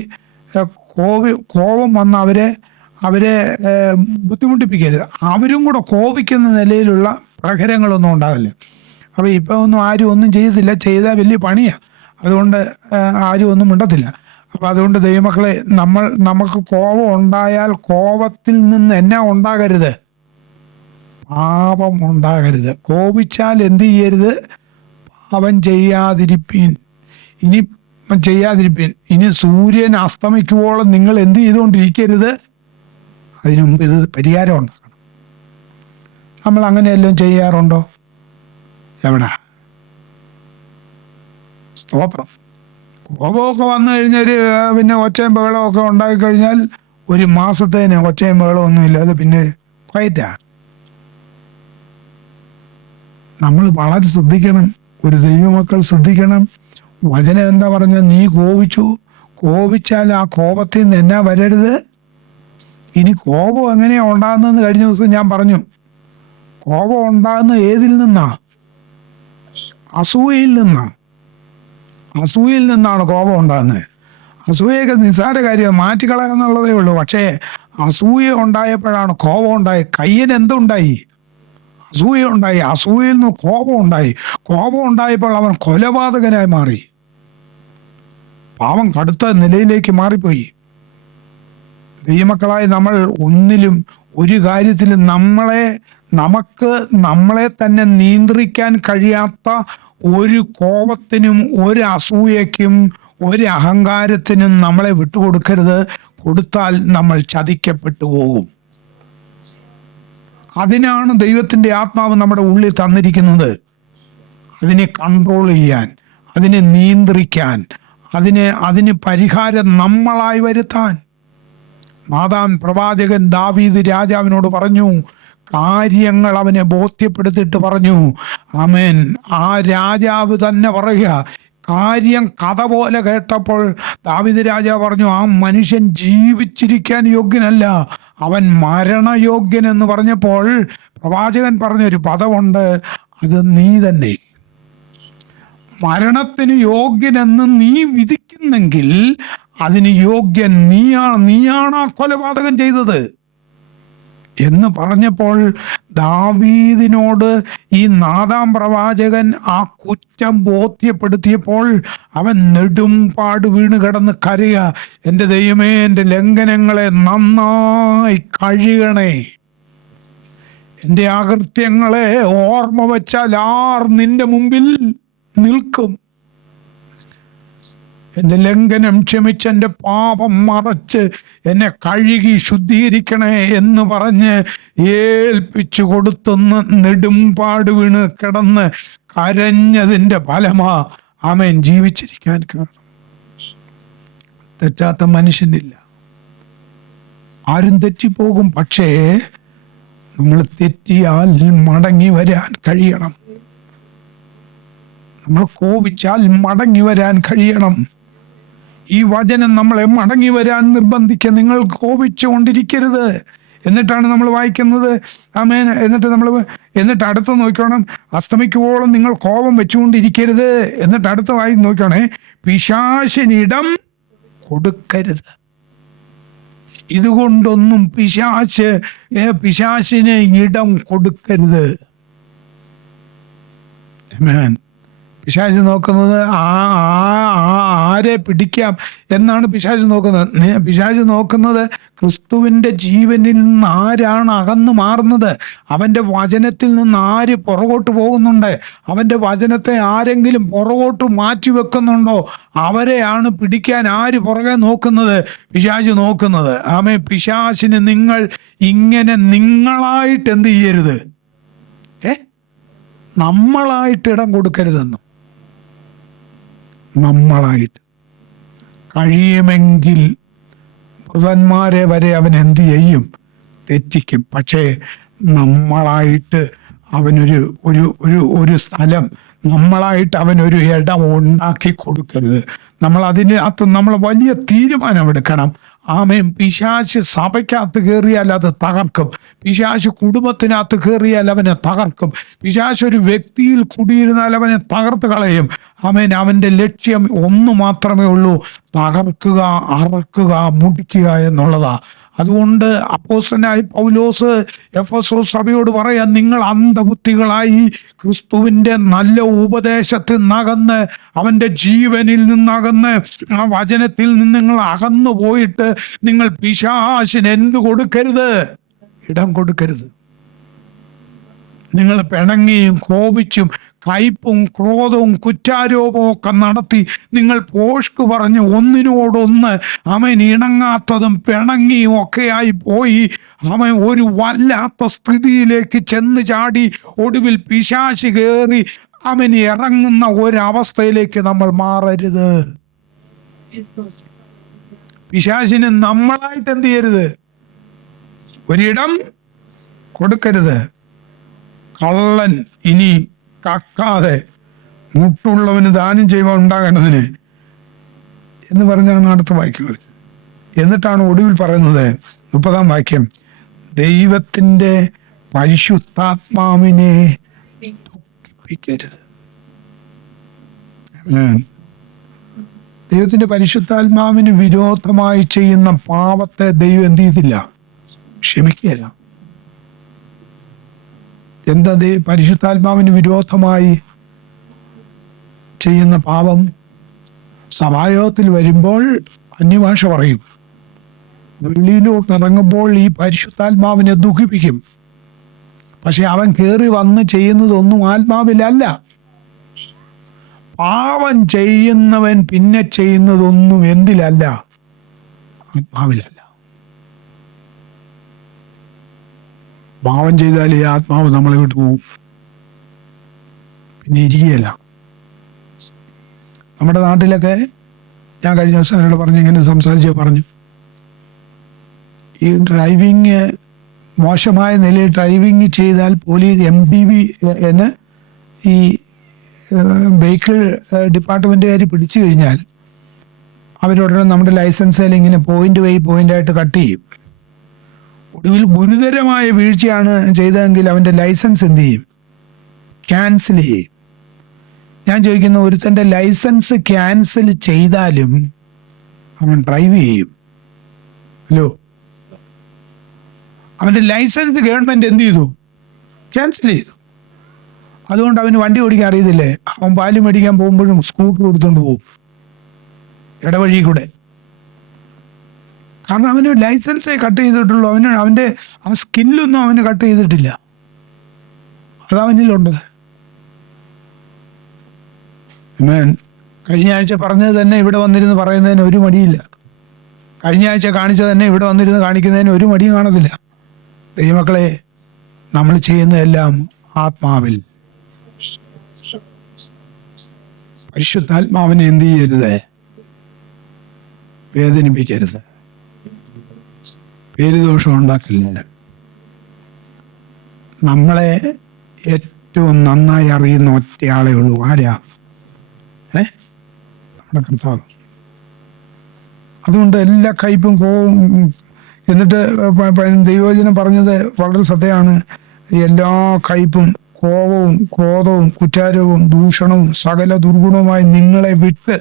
കോപം വന്ന് അവരെ ബുദ്ധിമുട്ടിപ്പിക്കരുത്. അവരും കൂടെ കോപിക്കുന്ന നിലയിലുള്ള പ്രഹരങ്ങളൊന്നും ഉണ്ടാകില്ല. അപ്പോൾ ഇപ്പം ആരും ഒന്നും ചെയ്യത്തില്ല, ചെയ്താൽ വലിയ പണിയാണ്. അതുകൊണ്ട് ആരും ഒന്നും മിണ്ടത്തില്ല. അപ്പം അതുകൊണ്ട് ദൈവമക്കളെ, നമുക്ക് കോപം ഉണ്ടായാൽ കോപത്തിൽ നിന്ന് എന്നാ ഉണ്ടാകരുത്? പാപം ഉണ്ടാകരുത്. കോപിച്ചാൽ എന്ത് ചെയ്യരുത്? പാപം ചെയ്യാതിരിപ്പീൻ. ഇനി സൂര്യൻ അസ്തമിക്കുവോളം നിങ്ങൾ എന്ത് ചെയ്തുകൊണ്ടിരിക്കരുത്? അതിനു മുമ്പ് ഇത് പരിഹാരം ഉണ്ടാക്കണം. നമ്മൾ അങ്ങനെയെല്ലാം ചെയ്യാറുണ്ടോ? എവിടെ? സ്തോത്രം. കോപമൊക്കെ വന്നു കഴിഞ്ഞാൽ പിന്നെ ഒച്ചയും ബഹളമൊക്കെ ഉണ്ടായിക്കഴിഞ്ഞാൽ ഒരു മാസത്തേന് ഒച്ചയും ബഹളമൊന്നും ഇല്ലാതെ പിന്നെ ക്വയറ്റാ. നമ്മൾ വളരെ ശ്രദ്ധിക്കണം. ഒരു ദൈവമക്കൾ ശ്രദ്ധിക്കണം. വചനം എന്താ പറഞ്ഞത്? നീ കോപിച്ചാൽ ആ കോപത്തിൽ നിന്ന് എന്നാ വരരുത്. ഇനി കോപം എങ്ങനെയാ ഉണ്ടാകുന്നതെന്ന് കഴിഞ്ഞ ദിവസം ഞാൻ പറഞ്ഞു. കോപം ഉണ്ടാകുന്നത് ഏതിൽ നിന്നാ? അസൂയയിൽ നിന്നാ. അസൂയയിൽ നിന്നാണ് കോപം ഉണ്ടാകുന്നത്. അസൂയൊക്കെ നിസ്സാര കാര്യം, മാറ്റിക്കളയാന്നുള്ളതേ ഉള്ളൂ. പക്ഷേ അസൂയ ഉണ്ടായപ്പോഴാണ് കോപം ഉണ്ടായി. കയ്യന് എന്തുണ്ടായി? അസൂയ ഉണ്ടായി. അസൂയയിൽ നിന്ന് കോപം ഉണ്ടായി. കോപം ഉണ്ടായപ്പോൾ അവൻ കൊലപാതകനായി മാറി. പാവം കടുത്ത നിലയിലേക്ക് മാറിപ്പോയി. ദൈവമക്കളായി നമ്മൾ ഒന്നിലും ഒരു കാര്യത്തിലും നമ്മളെ തന്നെ നിയന്ത്രിക്കാൻ കഴിയാത്ത ഒരു കോപത്തിനും ഒരു അസൂയയ്ക്കും ഒരു അഹങ്കാരത്തിനും നമ്മളെ വിട്ടുകൊടുക്കരുത്. കൊടുത്താൽ നമ്മൾ ചതിക്കപ്പെട്ടു പോകും. അതിനാണ് ദൈവത്തിൻ്റെ ആത്മാവ് നമ്മുടെ ഉള്ളിൽ തന്നിരിക്കുന്നത്. അതിനെ കൺട്രോൾ ചെയ്യാൻ, അതിനെ നിയന്ത്രിക്കാൻ, അതിന് പരിഹാരം നമ്മളായി വരുത്താൻ. നാഥാൻ പ്രവാചകൻ ദാവീദ് രാജാവിനോട് പറഞ്ഞു, കാര്യങ്ങൾ അവനെ ബോധ്യപ്പെടുത്തിയിട്ട് പറഞ്ഞു. ആമേൻ. ആ രാജാവ് തന്നെ പറയുക, കാര്യം കഥ പോലെ കേട്ടപ്പോൾ ദാവീദ് രാജാവ് പറഞ്ഞു, ആ മനുഷ്യൻ ജീവിച്ചിരിക്കാൻ യോഗ്യനല്ല, അവൻ മരണയോഗ്യൻ എന്ന് പറഞ്ഞപ്പോൾ പ്രവാചകൻ പറഞ്ഞൊരു പദമുണ്ട്, അത് നീ തന്നെ. മരണത്തിന് യോഗ്യനെന്ന് നീ വിധിക്കുന്നെങ്കിൽ അതിന് യോഗ്യൻ നീയാണ് ആ കൊലപാതകം ചെയ്തത് എന്ന് പറഞ്ഞപ്പോൾ ദാവീദിനോട് ഈ നാഥാൻ പ്രവാചകൻ ആ കുറ്റം ബോധ്യപ്പെടുത്തിയപ്പോൾ അവൻ നെടുംപാട് വീണ് കിടന്ന് കരയുക, എൻ്റെ ദൈവമേ, എൻ്റെ ലംഘനങ്ങളെ നന്നായി കഴുകണേ, എൻ്റെ അകൃത്യങ്ങളെ ഓർമ്മ വെച്ചാൽ ആർ നിന്റെ മുമ്പിൽ നിൽക്കും, എൻ്റെ ലംഘനം ക്ഷമിച്ച് എൻ്റെ പാപം മറച്ച് എന്നെ കഴുകി ശുദ്ധീകരിക്കണേ എന്ന് പറഞ്ഞ് ഏൽപ്പിച്ചു കൊടുത്തൊന്ന് നെടുംപാട് വീണ് കിടന്ന് കരഞ്ഞതിൻ്റെ ഫലമാ ആമേൻ ജീവിച്ചിരിക്കാൻ കാരണം. തെറ്റാത്ത മനുഷ്യനില്ല, ആരും തെറ്റിപ്പോകും. പക്ഷേ നമ്മൾ തെറ്റിയാൽ മടങ്ങി വരാൻ കഴിയണം. നമ്മൾ കോപിച്ചാൽ മടങ്ങി വരാൻ കഴിയണം. ഈ വചനം നമ്മളെ മടങ്ങി വരാൻ നിർബന്ധിക്കുക. നിങ്ങൾ കോപിച്ചുകൊണ്ടിരിക്കരുത്. എന്നിട്ടാണ് നമ്മൾ വായിക്കുന്നത്, ആമേൻ. എന്നിട്ട് അടുത്ത് നോക്കണം, അസ്തമിക്കുവോളം നിങ്ങൾ കോപം വെച്ചുകൊണ്ടിരിക്കരുത്. എന്നിട്ട് അടുത്ത വായി നോക്കണേ, പിശാചിനിടം കൊടുക്കരുത്. ഇതുകൊണ്ടൊന്നും പിശാചിന് ഇടം കൊടുക്കരുത്. ആമേൻ. പിശാച് നോക്കുന്നത് ആരെ പിടിക്കാം എന്നാണ് പിശാച് നോക്കുന്നത്. പിശാച് നോക്കുന്നത് ക്രിസ്തുവിൻ്റെ ജീവനിൽ നിന്ന് ആരാണ് അകന്നു മാറുന്നത്, അവൻ്റെ വചനത്തിൽ നിന്ന് ആര് പുറകോട്ട് പോകുന്നുണ്ട്, അവൻ്റെ വചനത്തെ ആരെങ്കിലും പുറകോട്ട് മാറ്റി വെക്കുന്നുണ്ടോ, അവരെയാണ് പിടിക്കാൻ ആര് പുറകെ നോക്കുന്നത്? പിശാച് നോക്കുന്നത്. ആമേ. പിശാചിന് നിങ്ങൾ ഇങ്ങനെ നിങ്ങളായിട്ട് എന്ത് ചെയ്യരുത്, നമ്മളായിട്ട് ഇടം കൊടുക്കരുതെന്നും. നമ്മളായിട്ട് കഴിയുമെങ്കിൽ മൃതന്മാരെ വരെ അവൻ എന്ത് ചെയ്യും? തെറ്റിക്കും. പക്ഷേ നമ്മളായിട്ട് അവനൊരു സ്ഥലം, നമ്മളായിട്ട് അവനൊരു ഇടം ഉണ്ടാക്കി കൊടുക്കരുത്. നമ്മൾ വലിയ തീരുമാനമെടുക്കണം. ആമേൻ. പിശാച് സഭയ്ക്കകത്ത് കയറിയാൽ അത് തകർക്കും. പിശാച് കുടുംബത്തിനകത്ത് കയറിയാൽ അവനെ തകർക്കും. പിശാച് ഒരു വ്യക്തിയിൽ കുടിയിരുന്നാൽ അവനെ തകർത്ത് കളയും. ആമേൻ. അവൻ്റെ ലക്ഷ്യം ഒന്ന് മാത്രമേ ഉള്ളൂ, തകർക്കുക, അറക്കുക, മുടിക്കുക എന്നുള്ളതാ. അതുകൊണ്ട് അപ്പോസ്തലനായ പൗലോസ് എഫെസോസ് സഭയോട് പറയാൻ, നിങ്ങൾ അന്ധബുദ്ധികളായി ക്രിസ്തുവിൻ്റെ നല്ല ഉപദേശത്തിൽ നിന്നകന്ന്, അവൻ്റെ ജീവനിൽ നിന്നകന്ന്, ആ വചനത്തിൽ നിന്ന് നിങ്ങൾ അകന്നു പോയിട്ട് നിങ്ങൾ പിശാചിന് എന്ത് കൊടുക്കരുത്? ഇടം കൊടുക്കരുത്. നിങ്ങൾ പിണങ്ങിയും കോപിച്ചും കയ്പും ക്രോധവും കുറ്റാരോപവും ഒക്കെ നടത്തി നിങ്ങൾ പോഷ്ക് പറഞ്ഞ് ഒന്നിനോടൊന്ന് അവൻ ഇണങ്ങാത്തതും പിണങ്ങിയും ഒക്കെയായി പോയി അവൻ ഒരു വല്ലാത്ത സ്ഥിതിയിലേക്ക് ചെന്ന് ചാടി ഒടുവിൽ പിശാച് കയറി അവൻ ഇറങ്ങുന്ന ഒരവസ്ഥയിലേക്ക് നമ്മൾ മാറരുത്. പിശാചിന് നമ്മളായിട്ട് എന്ത് ചെയ്യരുത്? ഒരിടം കൊടുക്കരുത്. കള്ളൻ ഇനി കക്കാതെ മുട്ടുള്ളവന് ദാനം ചെയ്യുവാൻ ഉണ്ടാകേണ്ടതിന് എന്ന് പറഞ്ഞാണ് അടുത്ത വാക്യങ്ങൾ. എന്നിട്ടാണ് ഒടുവിൽ പറയുന്നത് 30-ാം വാക്യം, ദൈവത്തിൻ്റെ പരിശുദ്ധാത്മാവിനെ ദുഃഖിപ്പിക്കരുത്. ദൈവത്തിൻ്റെ പരിശുദ്ധാത്മാവിന് വിരോധമായി ചെയ്യുന്ന പാപത്തെ ദൈവം എന്ത് ചെയ്തില്ല? ക്ഷമിക്കുകയില്ല. എന്താ പരിശുദ്ധാത്മാവിന് വിരോധമായി ചെയ്യുന്ന പാപം? സഭായോഗത്തിൽ വരുമ്പോൾ അന്യഭാഷ പറയും, വെളിയിലോട്ട് ഇറങ്ങുമ്പോൾ ഈ പരിശുദ്ധാത്മാവിനെ ദുഃഖിപ്പിക്കും. പക്ഷെ അവൻ കയറി വന്ന് ചെയ്യുന്നതൊന്നും ആത്മാവിലല്ല. പാപം ചെയ്യുന്നവൻ പിന്നെ ചെയ്യുന്നതൊന്നും എന്തിലല്ല? ആത്മാവിലല്ല. പാപം ചെയ്താൽ ഈ ആത്മാവ് നമ്മളെ വിട്ടു പോകും, പിന്നെ ഇരിക്കുകയില്ല. നമ്മുടെ നാട്ടിലൊക്കെ ഞാൻ കഴിഞ്ഞ ദിവസം അവരോട് പറഞ്ഞു, ഇങ്ങനെ പറഞ്ഞു, ഈ ഡ്രൈവിങ് മോശമായ നിലയിൽ ഡ്രൈവിങ് ചെയ്താൽ പോലീസ് MDV എന്ന് ഈ വെഹിക്കിൾ ഡിപ്പാർട്ട്മെൻറ്റുകാർ പിടിച്ചു കഴിഞ്ഞാൽ അവരുടനെ നമ്മുടെ ലൈസൻസിൽ ഇങ്ങനെ പോയിൻ്റായിട്ട് കട്ട് ചെയ്യും. ഒടുവിൽ ഗുരുതരമായ വീഴ്ചയാണ് ചെയ്തതെങ്കിൽ അവൻ്റെ ലൈസൻസ് എന്ത് ചെയ്യും? ക്യാൻസൽ ചെയ്യും. ഞാൻ ചോദിക്കുന്ന, ഒരുത്തൻ്റെ ലൈസൻസ് ക്യാൻസൽ ചെയ്താലും അവൻ ഡ്രൈവ് ചെയ്യും. ഹലോ, അവൻ്റെ ലൈസൻസ് ഗവൺമെൻറ് എന്ത് ചെയ്തു? ക്യാൻസൽ ചെയ്തു. അതുകൊണ്ട് അവന് വണ്ടി ഓടിക്കാൻ അറിയത്തില്ലേ, അവൻ പാല് മേടിക്കാൻ പോകുമ്പോഴും സ്കൂട്ടർ എടുത്തുകൊണ്ട് പോകും ഇടവഴി കൂടെ. കാരണം അവന് ലൈസൻസേ കട്ട് ചെയ്തിട്ടുള്ളൂ. അവൻ്റെ ആ സ്കില്ലൊന്നും അവന് കട്ട് ചെയ്തിട്ടില്ല. അതവനിലുണ്ട്. കഴിഞ്ഞ ആഴ്ച പറഞ്ഞത് തന്നെ ഇവിടെ വന്നിരുന്ന് പറയുന്നതിന് ഒരു മടിയില്ല. കഴിഞ്ഞ ആഴ്ച കാണിച്ചത് തന്നെ ഇവിടെ വന്നിരുന്ന് കാണിക്കുന്നതിന് ഒരു മടിയും കാണത്തില്ല. ദൈവമക്കളെ, നമ്മൾ ചെയ്യുന്നതെല്ലാം ആത്മാവിൽ. പരിശുദ്ധാത്മാവിനെ എന്ത് ചെയ്യരുത്? വേദനിപ്പിക്കരുത്, പേരുദോഷം ഉണ്ടാക്കില്ല. നമ്മളെ ഏറ്റവും നന്നായി അറിയുന്ന ഒറ്റയാളേ ഉള്ളൂ. ആരാ? നമ്മുടെ കർത്താവ്. അതുകൊണ്ട് എല്ലാ കയ്പും കോപവും, എന്നിട്ട് ദൈവവചനം പറഞ്ഞത് വളരെ സത്യമാണ്, എല്ലാ കയ്പും കോപവും ക്രോധവും കുറ്റാരവും ദൂഷണവും സകല ദുർഗുണവുമായി നിങ്ങളെ വിട്ട്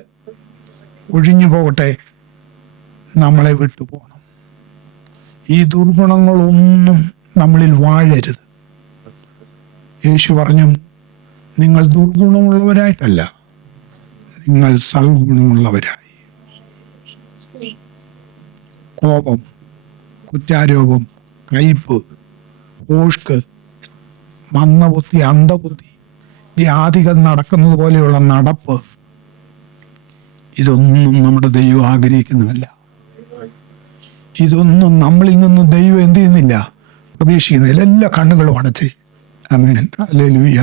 ഒഴിഞ്ഞു പോകട്ടെ. നമ്മളെ വിട്ടു പോകണം. ഈ ദുർഗുണങ്ങളൊന്നും നമ്മളിൽ വാഴരുത്. യേശു പറഞ്ഞു, നിങ്ങൾ ദുർഗുണമുള്ളവരായിട്ടല്ല, നിങ്ങൾ സൽഗുണമുള്ളവരായി. കോപം, കുറ്റാരോപം, കയ്പ്, ഭോഷ്ക്, മന്ദബുദ്ധി, അന്ധബുദ്ധി, ജാതികൾ നടക്കുന്നത് പോലെയുള്ള നടപ്പ്, ഇതൊന്നും നമ്മുടെ ദൈവം ആഗ്രഹിക്കുന്നതല്ല. ഇതൊന്നും നമ്മളിൽ നിന്ന് ദൈവം എന്ത് ചെയ്യുന്നില്ല? പ്രതീക്ഷിക്കുന്നില്ല. എല്ലാ കണ്ണുകളും അടച്ച്. ആമേൻ, ഹല്ലേലൂയ.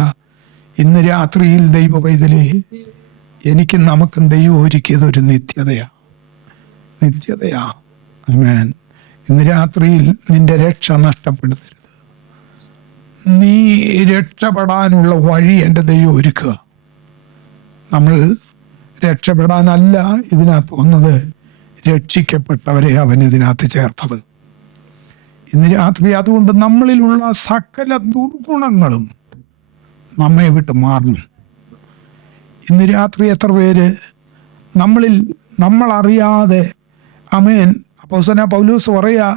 ഇന്ന് രാത്രിയിൽ ദൈവ പൈതലേ, എനിക്കും നമുക്കും ദൈവം ഒരുക്കിയത് ഒരു നിത്യതയാ. ആമേൻ. ഇന്ന് രാത്രിയിൽ നിന്റെ രക്ഷ നഷ്ടപ്പെടുത്തരുത്. നീ രക്ഷപ്പെടാനുള്ള വഴി എൻ്റെ ദൈവം ഒരുക്കുക. നമ്മൾ രക്ഷപ്പെടാനല്ല ഇതിനകത്ത് വന്നത്, രക്ഷിക്കപ്പെട്ടവരെ അവൻ ഇതിനകത്ത് ചേർത്തത്. ഇന്ന് രാത്രി അതുകൊണ്ട് നമ്മളിലുള്ള സകല ദുർഗുണങ്ങളും നമ്മെ വിട്ട് മാറണം. ഇന്ന് രാത്രി എത്ര പേര് നമ്മളറിയാതെ, ആമേൻ, അപ്പോസ്തലനായ പൗലോസ് പറയാ,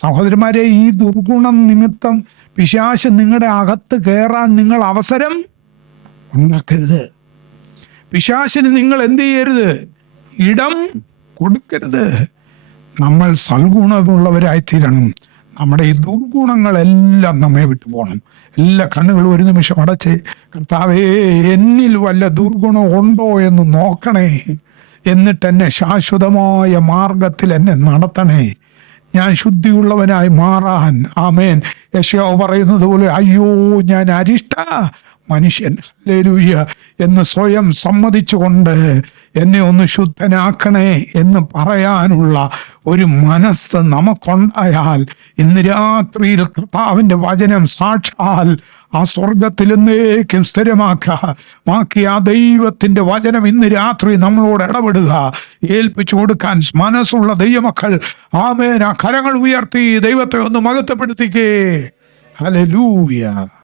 സഹോദരന്മാരെ, ഈ ദുർഗുണം നിമിത്തം പിശാച് നിങ്ങളുടെ അകത്ത് കയറാൻ നിങ്ങൾ അവസരം ഉണ്ടാക്കരുത്. പിശാചിന് നിങ്ങൾ എന്ത് ചെയ്യരുത്? ഇടം കൊടുക്കരുത്. നമ്മൾ സൽഗുണമുള്ളവരായിത്തീരണം. നമ്മുടെ ഈ ദുർഗുണങ്ങളെല്ലാം നമ്മെ വിട്ടു പോകണം. എല്ലാ കണ്ണുകളും ഒരു നിമിഷം അടച്ച്, കർത്താവേ, എന്നിൽ വല്ല ദുർഗുണം ഉണ്ടോ എന്ന് നോക്കണേ, എന്നിട്ട് എന്നെ ശാശ്വതമായ മാർഗത്തിൽ എന്നെ നടത്തണേ, ഞാൻ ശുദ്ധിയുള്ളവനായി മാറാൻ. ആമേൻ. യെശയ്യാവ് പറയുന്നത് പോലെ, അയ്യോ ഞാൻ അരിഷ്ട മനുഷ്യൻ, ഹല്ലേലൂയ, എന്ന് സ്വയം സമ്മതിച്ചുകൊണ്ട് എന്നെ ഒന്ന് ശുദ്ധനാക്കണേ എന്ന് പറയാനുള്ള ഒരു മനസ്സ് നമുക്കുണ്ടായാൽ, ഇന്ന് രാത്രിയിൽ കർത്താവിൻ്റെ വചനം സാക്ഷാൽ ആ സ്വർഗത്തിൽ എന്നേക്കും സ്ഥിരമാക്കിയ ആ ദൈവത്തിൻ്റെ വചനം ഇന്ന് രാത്രി നമ്മളോട് ഇടപെടുക, ഏൽപ്പിച്ചു കൊടുക്കാൻ മനസ്സുള്ള ദൈവമക്കൾ ആമേൻ ആ കരങ്ങൾ ഉയർത്തി ദൈവത്തെ ഒന്ന് മഹത്വപ്പെടുത്തിക്കേ. ഹല്ലേലൂയ.